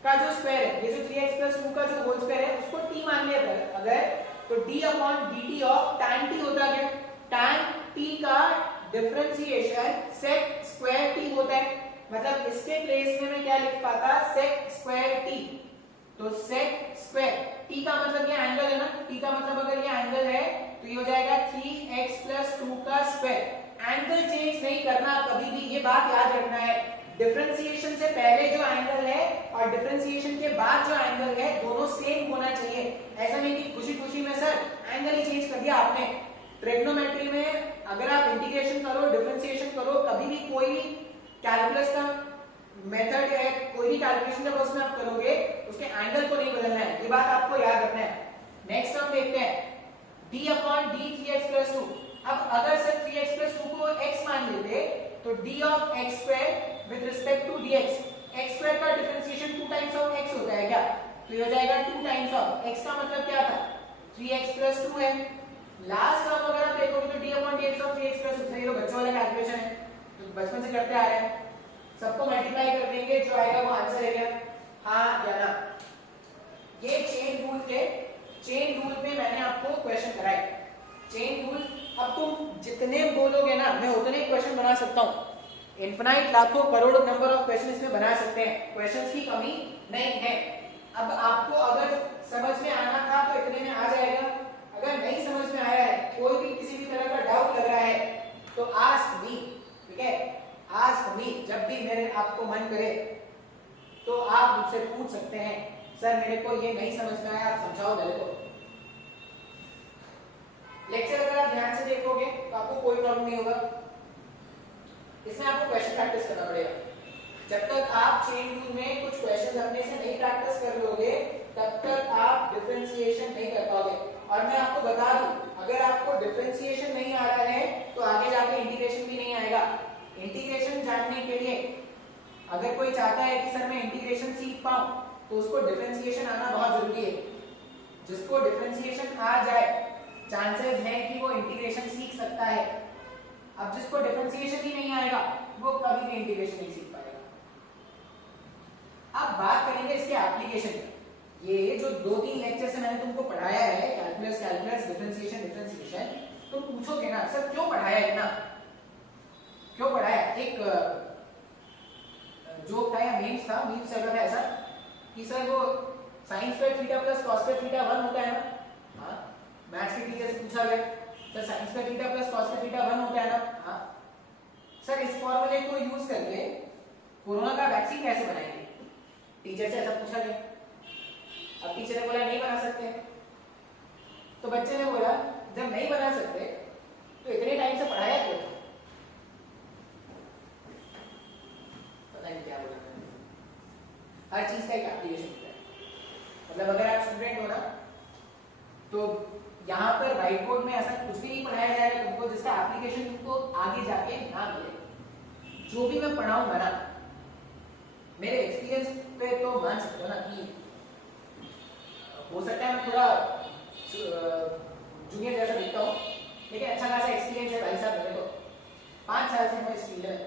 का जो स्क्वायर है, ये जो 3x प्लस 2 का जो होल स्क्वायर है उसको t मान लिया अगर, तो d upon dt of tan t होता है। tan t का डिफरेंशिएशन sec स्क्वायर t होता है, मतलब इसके प्लेस में मैं क्या लिख पाता? sec square t। तो sec स्क्वायर t का मतलब ये एंगल है ना, t का मतलब अगर ये एंगल है तो ये हो जाएगा 3x प्लस 2 का स्क्वायर। एंगल चेंज नहीं करना कभी भी, ये बात याद रखना है। डिफरेंशिएशन से पहले जो एंगल है और डिफरेंशिएशन के बाद जो एंगल है दोनों सेम होना चाहिए। ऐसा नहीं कि खुशी खुशी में सर एंगल ही चेंज कर दिया आपने। ट्रिग्नोमेट्री में अगर आप इंटीग्रेशन करो, डिफरेंशिएशन करो, कभी भी कोई कैलकुलस का मेथड है, कोई भी कैलकुलेशन जब उसमें आप करोगे उसके एंगल को नहीं बदलना है, ये बात आपको याद रखना है। नेक्स्ट हम देखते हैं d upon d 3x plus 2। अब अगर सर 3x प्लस 2 को x मान लेते तो d of x square with respect to dx, x square का डिफरेंशिएशन 2 टाइम्स ऑफ x होता है क्या? तो ये हो जाएगा 2 टाइम्स ऑफ x का मतलब क्या था? 3x प्लस 2 है। लास्ट टर्म अगर आप देखोगे तो d upon dx of 3x plus 2, ये तो बच्चों वाला कैलकुलेशन है, तो बचपन से करते आ रहे हैं, सबको मल्टीप्लाई कर देंगे, जो आएगा वो आंसर है क्या? हाँ या ना? ये चेन रूल में मैंने आपको क्वेश्चन कराए। चेन रूल अब तुम जितने बोलोगे ना मैं उतने क्वेश्चन बना सकता हूँ। इनफिनाइट लाखों करोड़ नंबर ऑफ क्वेश्चन इसमें बना सकते हैं, क्वेश्चंस की कमी नहीं है। अब आपको अगर समझ में आना था तो इतने में आ जाएगा, अगर नहीं समझ में आया है, कोई भी किसी भी तरह का डाउट लग रहा है तो आस्क मी, ठीक है? आस्क मी, जब भी मेरे आपको मन करे तो आप मुझसे पूछ सकते हैं सर मेरे को ये नहीं समझ में आया, आप समझाओ मेरे को। लेक्चर अगर आप ध्यान से देखोगे तो आपको कोई प्रॉब्लम नहीं होगा। इसमें आपको क्वेश्चन प्रैक्टिस करना पड़ेगा। जब तक आप चेन रूल में कुछ क्वेश्चन अपने से नहीं प्रैक्टिस कर लोगे तब तक आप डिफरेंशिएशन नहीं कर पाओगे। और मैं आपको बता दूं, अगर आपको डिफरेंशिएशन नहीं आ रहा है तो आगे जाके इंटीग्रेशन भी नहीं आएगा। इंटीग्रेशन जानने के लिए अगर कोई चाहता है कि सर मैं इंटीग्रेशन सीख पाऊं तो उसको डिफरेंशिएशन आना बहुत जरूरी है। जिसको डिफरेंशिएशन आ जाए चांसेस हैं कि वो इंटीग्रेशन सीख सकता है। अब जिसको डिफरेंशिएशन ही नहीं आएगा वो कभी भी इंटीग्रेशन नहीं सीख पाएगा। अब बात करेंगे इसके एप्लीकेशन की। ये जो 2-3 लेक्चर से मैंने तुमको पढ़ाया है कैलकुलस कैलकुलस डिफरेंशिएशन डिफरेंशिएशन, तुम पूछोगे ना सर क्यों पढ़ाया इतना, क्यों पढ़ाया। एक जो था या मीम्स था, मीम्स चल रहा था ऐसा कि सर वो sin square theta plus cos square theta 1 होता है ना। हाँ, मैथ्स के टीचर से पूछा गया sir sin square theta plus cos square theta 1 होता है ना। हाँ सर इस फॉर्मूले को यूज करके कोरोना का वैक्सीन कैसे बनाएंगे, टीचर से ऐसा पूछा गया। अब टीचर ने बोला नहीं बना सकते, तो बच्चे ने बोला जब नहीं बना सकते तो इतने टाइम से पढ़ाया क्यों। पता नहीं क्या बोला, हर चीज का एक एप्लीकेशन होता है। मतलब अगर आप स्टूडेंट हो ना तो यहाँ पर व्हाइट बोर्ड में ऐसा कुछ भी नहीं पढ़ाया जाएगा तुमको जिसका एप्लीकेशन तुमको आगे जाके ना मिले। जो भी मैं पढ़ाऊंगा ना मेरे एक्सपीरियंस पे तो मान सकते हो ना कि हो सकता है मैं थोड़ा जूनियर जैसा दिखता हूँ लेकिन अच्छा खासा एक्सपीरियंस है भाई साहब मेरे को। 5 साल से मैं इस फील्ड में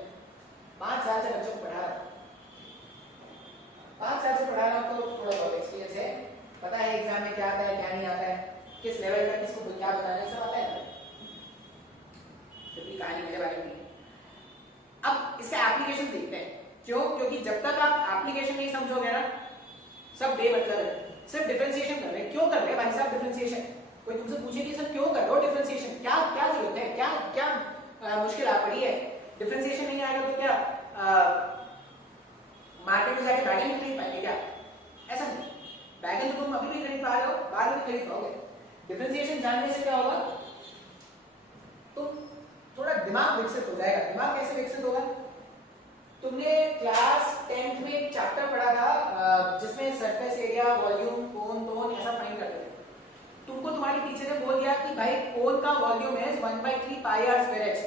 5 साल से बच्चों को पढ़ा रहा हूँ। 5 साल से पढ़ा रहा हूँ तो थोड़ा बहुत एक्सपीरियंस है, पता है एग्जाम में क्या आता है क्या नहीं आता है, किस लेवल का किसको क्या बताना है, सब आता है। तो कहानी मेरे बारे में। अब इसका एप्लीकेशन देखते हैं। क्यों? क्योंकि जब तक आप एप्लीकेशन नहीं समझोगे ना सब बेमतलब है। सिर्फ डिफरेंशिएशन कर रहे हैं, क्यों कर रहे हैं भाई साहब डिफरेंशिएशन। कोई तुमसे पूछे कि सर क्यों कर रहे हो डिफरेंशिएशन, क्या क्या जरूरत है, क्या क्या मुश्किल आ पड़ी है। डिफरेंशिएशन नहीं आएगा तो क्या मार्केट में जाके बैगन नहीं खरीद पाएंगे क्या? ऐसा नहीं, बैगन तो तुम अभी भी खरीद पा रहे हो, बाद में खरीद पाओगे। डिफरेंशिएशन जानने से क्या होगा, तो थोड़ा दिमाग विकसित हो जाएगा। दिमाग कैसे विकसित होगा, तुमने क्लास 10th में एक चैप्टर पढ़ा था जिसमें सरफेस एरिया वॉल्यूम कोन टोन ऐसा फाइंड करते थे। तुमको तुम्हारी टीचर ने बोल दिया कि भाई कोन का वॉल्यूम है 1/3 पाई आर स्क्वायर एच।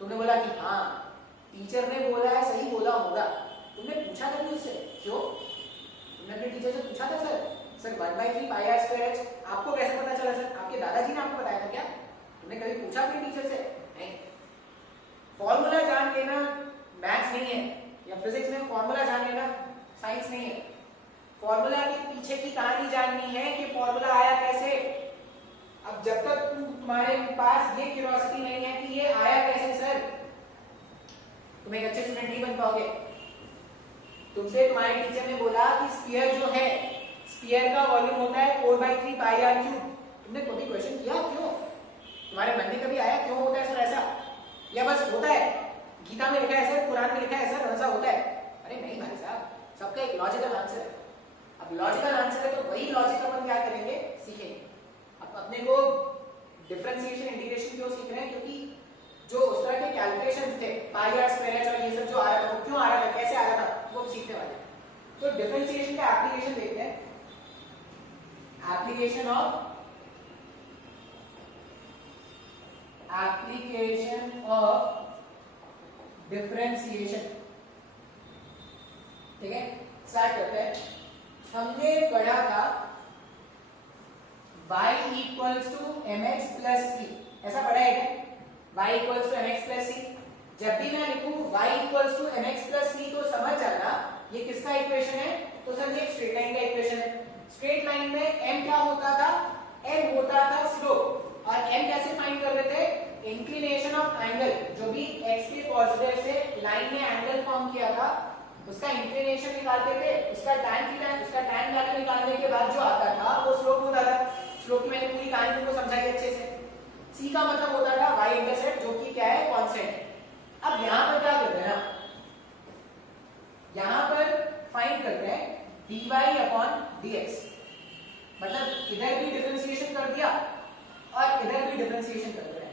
तुमने बोला कि हाँ टीचर ने बोला है, सही बोला होगा। तुमने पूछा था कि उससे क्यों, तुमने अपने टीचर से पूछा था sir 1/3 pi r square h आपको कैसे पता चला सर, आपके दादाजी ने आपको बताया था क्या? तुमने कभी पूछा अपने टीचर से? नहीं। फॉर्मूला जान लेना मैथ्स नहीं है, या फिजिक्स में फॉर्मूला जान लेना साइंस नहीं है। फॉर्मूला के पीछे की कहानी जाननी है कि फॉर्मूला आया कैसे। अब जब तक तुम्हारे पास ये क्यूरियोसिटी नहीं है कि ये आया कैसे सर, तुम एक अच्छे स्टूडेंट नहीं बन पाओगे। तुमसे तुम्हारे टीचर ने बोला कि स्फीयर जो है, स्फीयर का वॉल्यूम होता है 4/3 पाई आर क्यूब। तुमने कभी क्वेश्चन किया क्यों? तुम्हारे मन में कभी आया क्यों होता है सर ऐसा, या बस होता है गीता में लिखा है सर, कुरान में लिखा है सर, ऐसा होता है? अरे नहीं भाई साहब, सबका एक लॉजिकल आंसर है। अब लॉजिकल आंसर है तो वही लॉजिक अपन क्या करेंगे, सीखेंगे। अब अपने को डिफरेंशिएशन इंटीग्रेशन क्यों सीख रहे हैं, क्योंकि जो उस तरह के कैलकुलेशंस थे पाई आर स्क्वायर एच और ये सब जो आ रहा था वो क्यों आ रहा था, कैसे आ रहा था, वो सीखने वाले। तो डिफरेंशिएशन का एप्लीकेशन देखते हैं। एप्लीकेशन ऑफ डिफरेंशिएशन, ठीक है, स्टार्ट करते हैं। हमने पढ़ा था y equals to mx plus c, ऐसा पढ़ा है क्या? y equals to mx plus c। जब भी मैं लिखूं y equals to mx plus c तो समझ जाना ये किसका इक्वेशन है, तो सर ये स्ट्रेट लाइन का इक्वेशन है। स्ट्रेट लाइन में m क्या होता था, m होता था स्लोप, और m कैसे फाइंड कर रहे थे, इंक्लिनेशन ऑफ एंगल। जो भी x के पॉजिटिव से लाइन ने एंगल फॉर्म किया था उसका इंक्लिनेशन निकालते थे, उसका tan थीटा, उसका tan वैल्यू निकालने के बाद जो आता था वो स्लोप होता था। स्लोप की मैंने पूरी कहानी तुमको समझाई अच्छे से। c का मतलब होता था y इंटरसेप्ट, जो कि क्या है, कांस्टेंट। अब यहां पर क्या करते हैं ना, यहां पर फाइंड करते हैं dy/dx, मतलब इधर भी डिफरेंशिएशन कर दिया और इधर भी डिफरेंशिएशन कर रहे हैं,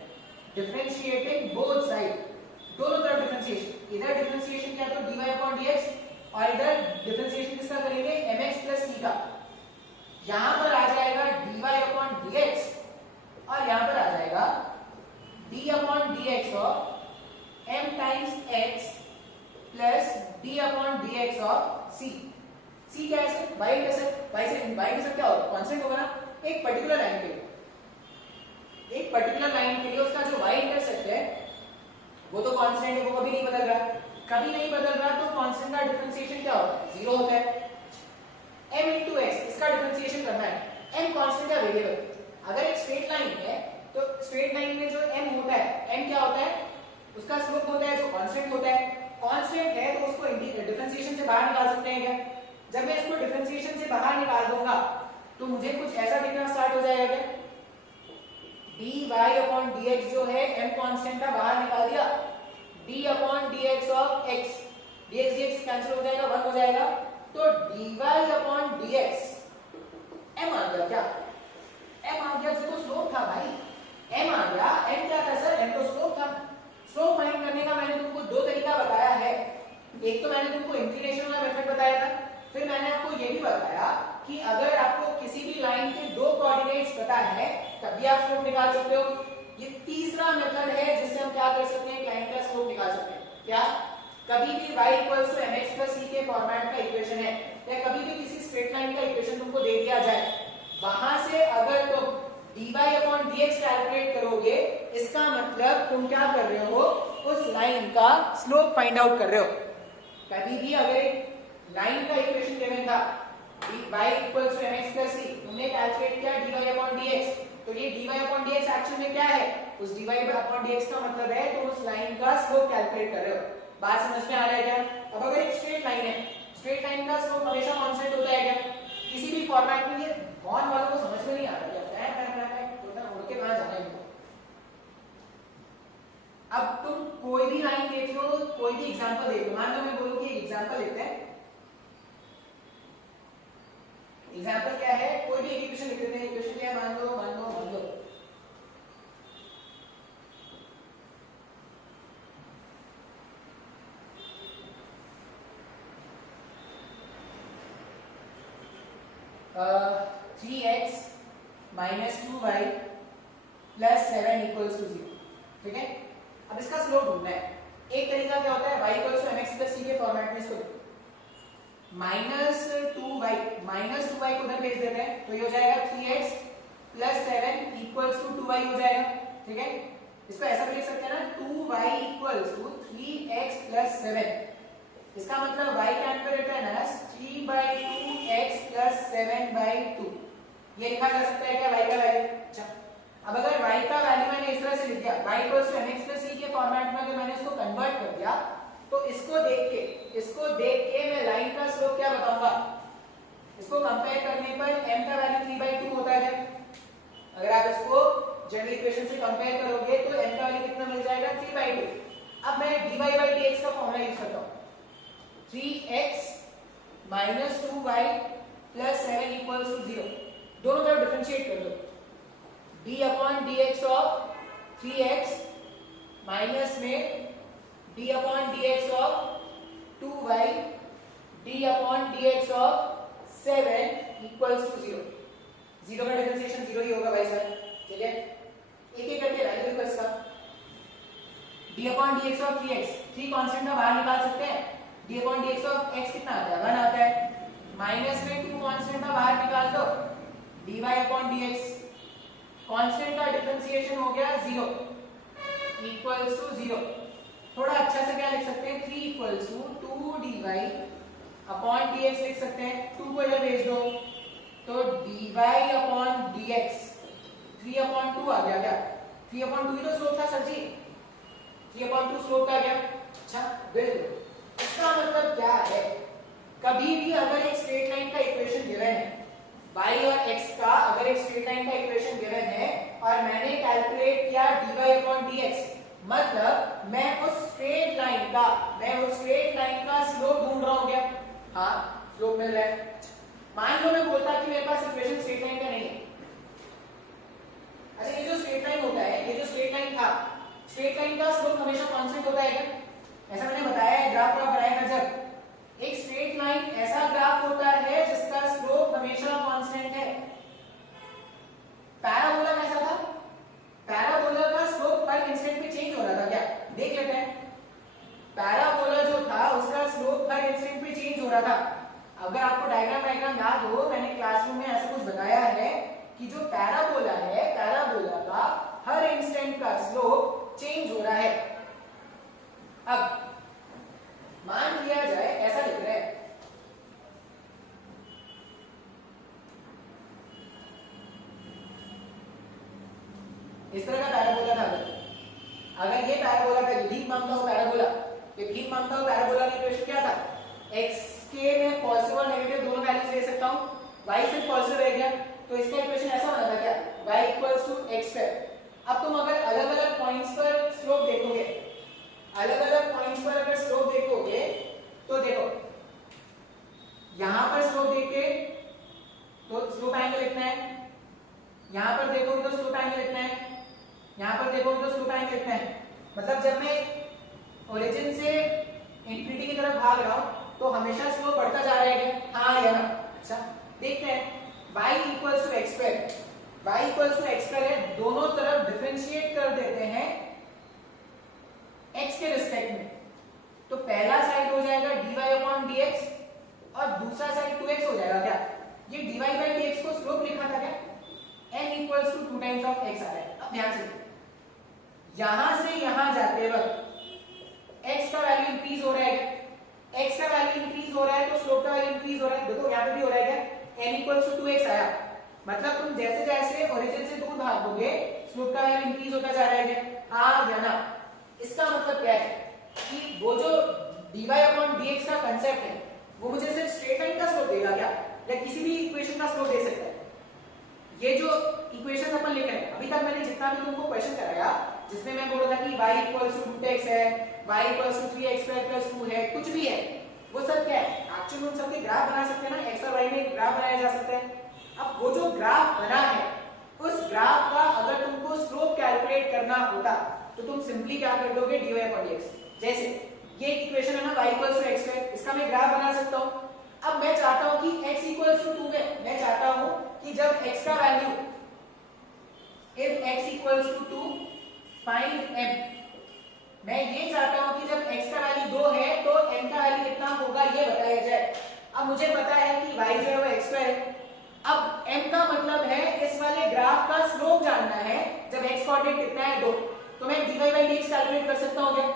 डिफरेंशिएटिंग बोथ साइड, दोनों तरफ डिफरेंशिएशन, इधर डिफरेंशिएशन किया तो dy/dx और इधर डिफरेंशिएशन किसका करेंगे mx + c का, यहां पर आ जाएगा dy/dx और यहां पर आ जाएगा d/dx of m times x plus d/dx of c। c क्या है? y इंटरसेप्ट, y इंटरसेप्ट क्या होगा? कांस्टेंट होगा ना, एक पर्टिकुलर लाइन के लिए, एक पर्टिकुलर लाइन के लिए उसका जो y इंटरसेप्ट है वो तो कांस्टेंट है, वो कभी नहीं बदल रहा, कभी नहीं बदल रहा, तो कांस्टेंट का डिफरेंशिएशन क्या होता है? 0 होता है। m into x इसका डिफरेंशिएशन करना है, m कांस्टेंट है, वेरिएबल। अगर एक स्ट्रेट लाइन है तो स्ट्रेट लाइन में जो m होता है, m क्या होता है? उसका स्लोप होता है जो कांस्टेंट होता है। कांस्टेंट है तो उसको डिफरेंशिएशन से बाहर निकाल सकते हैं क्या? जब मैं इसको डिफरेंशिएशन से बाहर निकाल दूंगा तो मुझे कुछ ऐसा दिखना स्टार्ट हो जाएगा क्या? dy/dx जो है m कांस्टेंट का बाहर निकाल दिया, d/dx of x, dx cancel हो जाएगा, 1 हो जाएगा, तो dy/dx m आ गया क्या? m आ गया, जो तो स्लोप था भाई, m आ गया। m क्या था सर? m तो स्लोप था। स्लोप फाइंड करने का मैंने तुमको दो तरीका बताया है, एक तो मैंने तुमको इंक्लिनेशन वाला मेथड बताया था, फिर मैंने आपको ये भी बताया कि अगर आपको किसी भी लाइन के दो कोऑर्डिनेट्स पता है तब भी आप स्लोप निकाल सकते हो। ये तीसरा मेथड है जिससे हम क्या कर सकते हैं? लाइन का स्लोप निकाल सकते हैं। क्या? कभी भी y = mx + c के फॉर्मेट का इक्वेशन है या कभी भी किसी स्ट्रेट लाइन का इक्वेशन तुमको दे दिया जाए, वहां से अगर तुम dy/dx कैलकुलेट करोगे, इसका मतलब तुम क्या कर रहे हो? उस लाइन का स्लोप फाइंड आउट कर रहे हो। कभी भी अगर एक लाइन का इक्वेशन गिवन था y = mx + c, तुमने कैलकुलेट किया dy/dx, तो ये dy/dx एक्चुअल में क्या है? उस dy/dx का मतलब है तुम उस लाइन का स्लोप कैलकुलेट कर रहे हो। बात समझ में आ रहा है क्या? अब अगर एक स्ट्रेट लाइन है, स्ट्रेट लाइन का स्लोप हमेशा कांस्टेंट होता है क्या? किसी भी फॉर्मेट में। ये कौन वालों को समझ में नहीं आ रहा क्या? उड़ के कहां जाना है इनको? अब तुम कोई भी लाइन देख लो, कोई भी एग्जांपल देख लो, मान लो मैं बोलूं कि एक एग्जांपल लेते हैं। एग्जांपल क्या है? कोई भी एक इक्वेशन लिख लेते हैं। इक्वेशन क्या है? मान लो three x minus 2y plus 7 = 0। ठीक है, अब इसका स्लोप ढूंढना है। एक तरीका क्या होता है? y = mx + c के फॉर्मेट में इसको -2y को उधर भेज देते हैं, तो ये हो जाएगा 3x + 7 = 2y हो जाएगा। ठीक है, इसको ऐसा भी लिख सकते हैं ना, 2y = 3x + 7। इसका मतलब y can be written as 3/2x + 7/2। ये लिखा जा सकता है क्या y का वैल्यू? अच्छा, अब अगर y का वैल्यू मैंने इस तरह से लिख दिया, y = mx + c के फॉर्मेट में अगर मैंने इसको कन्वर्ट कर दिया, तो इसको देख के मैं लाइन का स्लोप क्या बताऊंगा? इसको कंपेयर करने पर m का वैल्यू 3/2 होता है। अगर आप इसको जनरल इक्वेशन से कंपेयर करोगे तो m का वैल्यू कितना मिल जाएगा? 3/2। अब मैं dy/dx का फॉर्मूला यूज करता हूं, 3x - 2y + 7 = 0। दोनों तरफ डिफरेंशिएट कर दो, d/dx ऑफ 3x माइनस में d/dx of 2y d/dx of 7 = 0। 0 का डिफरेंशिएशन 0 ही होगा भाई सर। ठीक है, एक करके वैल्यू को इसका d/dx ऑफ 3x, 3 कांस्टेंट का बाहर निकाल सकते हैं, d/dx ऑफ x कितना आता है? 1 आता है, माइनस में 2 कांस्टेंट का बाहर निकाल दो, dy/dx, कांस्टेंट का डिफरेंशिएशन हो गया 0 = 0। थोड़ा अच्छा से क्या लिख सकते हैं? 3 = 2dy/dx लिख सकते हैं। 2 को इधर भेज दो तो dy/dx 3/2 आ गया क्या? 3/2 ही तो स्लोप था सर जी, 3/2 स्लोप का गया। अच्छा, बिल्कुल। इसका मतलब क्या है? कभी भी अगर एक स्ट्रेट लाइन का इक्वेशन गिवन है, y और x का अगर एक स्ट्रेट लाइन का इक्वेशन गिवन है और मैंने कैलकुलेट किया dy/dx, मतलब मैं उस स्ट्रेट लाइन का स्लोप ढूंढ रहा हूं क्या? हाँ स्लोप मिल रहा है। मान लो मैं बोलता कि मेरे पास इक्वेशन स्ट्रेट लाइन का नहीं है। अच्छा, ये जो स्ट्रेट लाइन होता है, ये जो स्ट्रेट लाइन था, स्ट्रेट लाइन का स्लोप हमेशा कांस्टेंट होता है क्या? ऐसा मैंने बताया है, ग्राफ का बनाया था जब, एक स्ट्रेट लाइन ऐसा ग्राफ होता है जिसका स्लोप हमेशा कांस्टेंट है। पैराबोला कैसा था? पैराबोला का स्लोप हर इंस्टेंट पे चेंज हो रहा था क्या? देख लेते हैं। पैराबोला जो था उसका स्लोप हर इंस्टेंट पे चेंज हो रहा था। अगर आपको डायग्राम याद हो, मैंने क्लासरूम में ऐसा कुछ बताया है कि जो पैराबोला है, पैराबोला का हर इंस्टेंट का स्लोप चेंज हो रहा है। अब मान लिया जाए, ऐसा लिख रहे हैं, इस तरह का पैराबोला था। अगर ये पैराबोला था, ये भीख मांगता हो पैराबोला, ये भीख मांगता हो पैराबोला की इक्वेशन क्या था? x के में पॉजिटिव और नेगेटिव दोनों वैल्यूज ले सकता हूं, y सिर्फ पॉजिटिव रह गया, तो इसका इक्वेशन ऐसा बना था क्या? y = x²। अब तुम अगर अलग अलग पॉइंट्स पर स्लोप देखोगे, अलग अलग पॉइंट्स पर अगर स्लोप देखोगे, तो देखो यहां पर स्लोप देख के तो स्लोप एंगल लिखना है, यहां पर देखोगे तो स्लोप एंगल लिखना है, यहां पर देखोगे तो स्लोप एंगल लिखना है। मतलब जब मैं ओरिजिन से इंफिनिटी की तरफ भाग रहा हूं तो हमेशा स्लोप बढ़ता जा रहा है, हाँ या ना? अच्छा, देखते हैं। y = x², y = x² है, दोनों तरफ डिफरेंशिएट कर देते हैं x के रिस्पेक्ट में, तो पहला साइड हो जाएगा dy/dx और दूसरा साइड 2x हो जाएगा क्या? ये dy/dx को स्लोप लिखा था क्या? n = 2 टाइम्स ऑफ x आ रहा है। अब ध्यान से, यहां से यहां जाते वक्त x का वैल्यू इंक्रीज हो रहा है, x का वैल्यू इंक्रीज हो रहा है तो स्लोप का वैल्यू इंक्रीज हो रहा है। देखो यहां पे भी हो रहा है क्या? n = 2x आया, मतलब तुम जैसे जैसे ओरिजिन से दूर भागोगे स्लोप का वैल्यू इंक्रीज होता जा रहा है क्या? हाँ या ना? इसका मतलब क्या है कि वो जो dy/dx का कांसेप्ट है वो मुझे सिर्फ स्ट्रेट लाइन का स्लोप देगा क्या, या किसी भी इक्वेशन का स्लोप दे सकता है? ये जो इक्वेशन अपन लिख रहे हैं, अभी तक मैंने जितना भी तुमको क्वेश्चन कराया, जिसमें मैं बोल रहा था कि y = √x है, y = 3x² + 2 है, कुछ भी है, वो सब क्या है? एक्चुअली उन सबके ग्राफ बना सकते हैं ना, x और y में ग्राफ बनाया जा सकता है। अब वो जो ग्राफ बना है, उस ग्राफ का अगर तुमको स्लोप कैलकुलेट करना होता तो तुम सिंपली क्या कर दोगे? dy/dx। जैसे ये इक्वेशन है ना, y = x², इसका मैं ग्राफ बना सकता हूं। अब मैं चाहता हूं कि x = 2 में मैं चाहता हूं कि जब x का value, if x = 2 find m, मैं ये चाहता हूं कि जब x का वैल्यू 2 है तो m का वैल्यू कितना होगा ये बताया जाए। अब मुझे पता है कि y जो है वो x² है, अब m का मतलब है इस वाले ग्राफ का स्लोप जानना है, जब x कोऑर्डिनेट कितना है 2, तो मैं dy/dx कैलकुलेट कर सकता हूं क्या?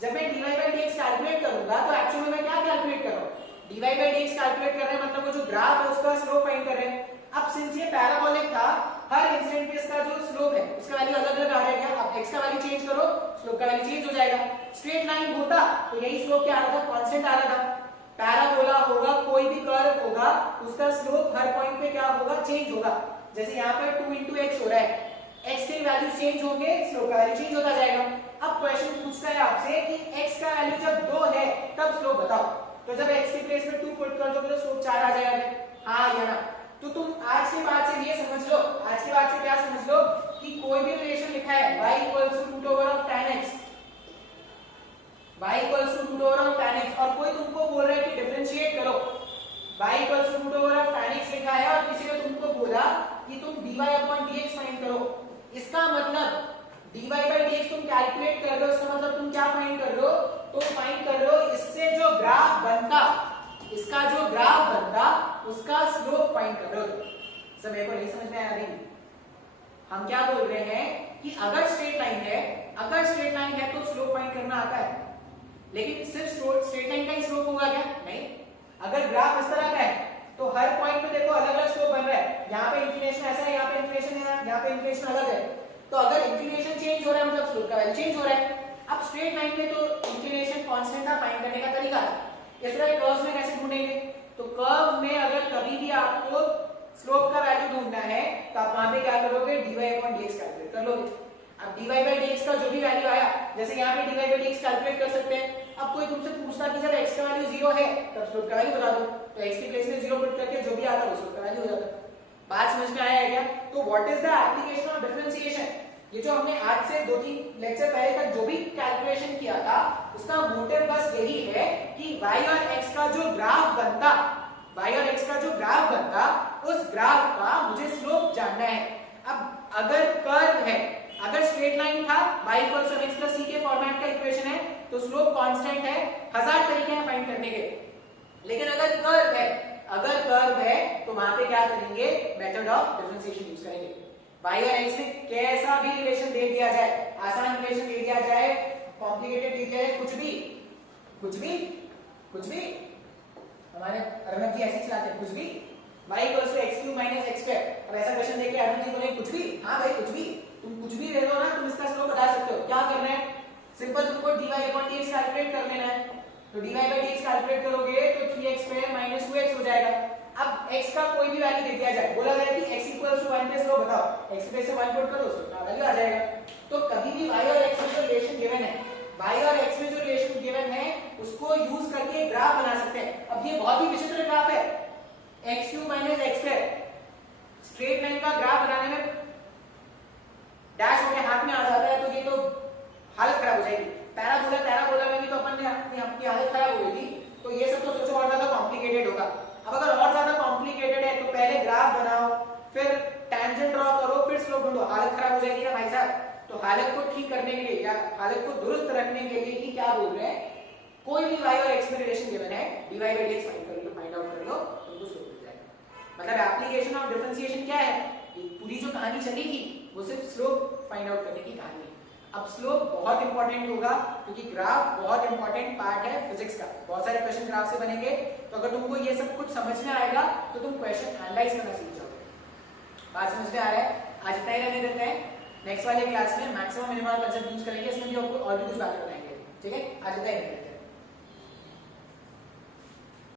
जब मैं dy/dx कैलकुलेट करूंगा तो एक्चुअली में मैं क्या कैलकुलेट कर रहा हूं? dy/dx कैलकुलेट कर रहे हैं, मतलब वो जो ग्राफ है उसका स्लोप फाइंड कर रहे हैं। अब सिंस ये पैराबोलिक था, हर इंस्टेंट पे इसका जो स्लोप है उसका वैल्यू अलग अलग आ रहा है क्या? अब x का वैल्यू चेंज करो, स्लोप का वैल्यू चेंज हो जाएगा। स्ट्रेट लाइन होता तो यही स्लोप क्या आ रहा था? कांस्टेंट आ रहा था। पैराबोला होगा, कोई भी कर्व होगा, उसका स्लोप हर पॉइंट पे क्या होगा? चेंज होगा। जैसे यहाँ पर 2 × x हो रहा है, x के वैल्यू चेंज होंगे, स्लोप का वैल्यू चेंज होता जाएगा। अब क्वेश्चन पूछता है आपसे कि x का वैल्यू जब 2 है तब स्लोप बताओ, तो जब x के प्लेस में 2 पुट कर दोगे तो स्लोप 4 आ जाएगा, हाँ या ना? तो तुम आज के बाद से ये समझ लो, आज के बाद से क्या समझ लो कि कोई भी रिलेशन लिखा है y = √tan x, y = √tan x, और कोई तुमको बोल रहा है कि डिफरेंशिएट करो, y = √tan x लिखा है और किसी ने तुमको बोला कि तुम dy/dx फाइंड करो, इसका मतलब dy/dx तुम कैलकुलेट कर रहे हो, इसका मतलब तुम क्या फाइंड कर रहे हो? तो फाइंड कर रहे हो इससे जो ग्राफ बनता, इसका जो ग्राफ बनता उसका स्लोप फाइंड कर रहे हो। सब मेरे को नहीं समझ में आया अभी? हम क्या बोल रहे हैं कि अगर स्ट्रेट लाइन है, अगर स्ट्रेट लाइन है तो स्लोप फाइंड करना आता है, लेकिन सिर्फ स्ट्रेट लाइन का ही स्लोप होगा क्या? नहीं। अगर ग्राफ इस तरह का है तो हर पॉइंट पे देखो अलग अलग स्लोप बन रहा है, यहाँ पे इंक्लिनेशन ऐसा है, यहाँ पे इंक्लिनेशन है, यहाँ पे इंक्लिनेशन अलग है, तो अगर इंक्लिनेशन चेंज हो रहा है मतलब स्लोप का वैल्यू चेंज हो रहा है। अब स्ट्रेट लाइन में तो इंक्लिनेशन कांस्टेंट था, फाइंड करने का तरीका है। इस तरह कर्व्स में कैसे ढूंढेंगे? तो कर्व में अगर कभी भी आपको स्लोप का वैल्यू ढूंढना है तो आप वहां पे क्या करोगे? dy/dx कैलकुलेट कर लोगे। अब dy/dx का जो भी वैल्यू आया, जैसे यहाँ पे dy/dx कैलकुलेट कर सकते हैं, अब कोई तुमसे पूछता कि जब x का वैल्यू 0 है तब स्लोप का वैल्यू बता दो, तो x की प्लेस में 0 पुट करके जो भी आता है वो स्लोप का वैल्यू हो जाता है। बात समझ में आया है क्या? तो what is the application of differentiation? ये जो हमने आज से 2-3 लेक्चर पहले तक जो भी कैलकुलेशन किया था उसका मोटिव बस यही है कि y और x का जो ग्राफ बनता, y और x का जो ग्राफ बनता, उस ग्राफ का मुझे स्लोप जानना है। अब अगर कर्व है, अगर स्ट्रेट लाइन था y = mx + c के फॉर्मेट का इक्वेशन है तो स्लोप कांस्टेंट है, 1000 तरीके हैं फाइंड करने के। लेकिन अगर कर्व है तो वहां पे क्या करेंगे? मेथड ऑफ डिफरेंशिएशन यूज करेंगे। y और x में कैसा भी रिलेशन दे दिया जाए, आसान रिलेशन दे दिया जाए, कॉम्प्लिकेटेड दे दिया जाए, कुछ भी हमारे अर्नब जी ऐसे चलाते हैं, कुछ भी y = x³ - x²। अब ऐसा क्वेश्चन देके अर्नब जी बोले कुछ भी, हाँ भाई कुछ भी, तुम कुछ भी दे दो ना, तुम इसका स्लोप बता सकते हो। क्या करना है? सिंपल तुमको dy/dx कैलकुलेट कर लेना है। तो dy/dx कैलकुलेट करोगे तो 3x² - 2x हो जाएगा। अब x का कोई भी वैल्यू दे दिया जाए, बोला जाए कि x = 1 पे स्लोप बताओ, x की प्लेस से 1 पुट करो, उसका वैल्यू आ जाएगा। तो कभी भी y और x में जो रिलेशन गिवन है, y और x में जो रिलेशन गिवन है उसको यूज करके ग्राफ बना सकते हैं। अब ये बहुत ही विचित्र ग्राफ है, x³ - x²। स्ट्रेट लाइन का ग्राफ बनाने में डैश हो के हाथ में आ जाता है तो ये तो हालत खराब हो जाएगी। पैराबोला में भी तो अपन ने अपनी हालत खराब हो गई थी। तो ये सब तो सोचो और ज्यादा कॉम्प्लिकेटेड होगा। अब अगर और ज्यादा कॉम्प्लिकेटेड है तो पहले ग्राफ बनाओ, फिर टैंजेंट ड्रॉ करो, फिर स्लोप ढूंढो, हालत खराब हो जाएगी ना भाई साहब। तो हालत को ठीक करने के लिए या हालत को दुरुस्त रखने के लिए ही क्या बोल रहे हैं, कोई भी y और x में रिलेशन गिवन है, dy/dx फाइंड आउट कर लो, तुमको स्लोप मिल जाएगा। मतलब एप्लीकेशन ऑफ डिफरेंशिएशन क्या है? पूरी जो कहानी चली थी वो सिर्फ स्लोप फाइंड आउट करने की कहानी है। अब स्लोप बहुत इंपॉर्टेंट होगा क्योंकि ग्राफ बहुत इंपॉर्टेंट पार्ट है फिजिक्स का। बहुत सारे क्वेश्चन ग्राफ से बनेंगे, तो अगर तुमको ये सब कुछ समझ में आएगा तो तुम क्वेश्चन एनालाइज करना सीख जाओगे। बात समझ में आ रहा है? आज इतना ही रहने देते हैं। नेक्स्ट वाले क्लास में मैक्सिमम मिनिमम कंसेप्ट यूज करेंगे, इसमें भी आपको और भी कुछ बातें बताएंगे। ठीक है, आज इतना ही रहने देते हैं।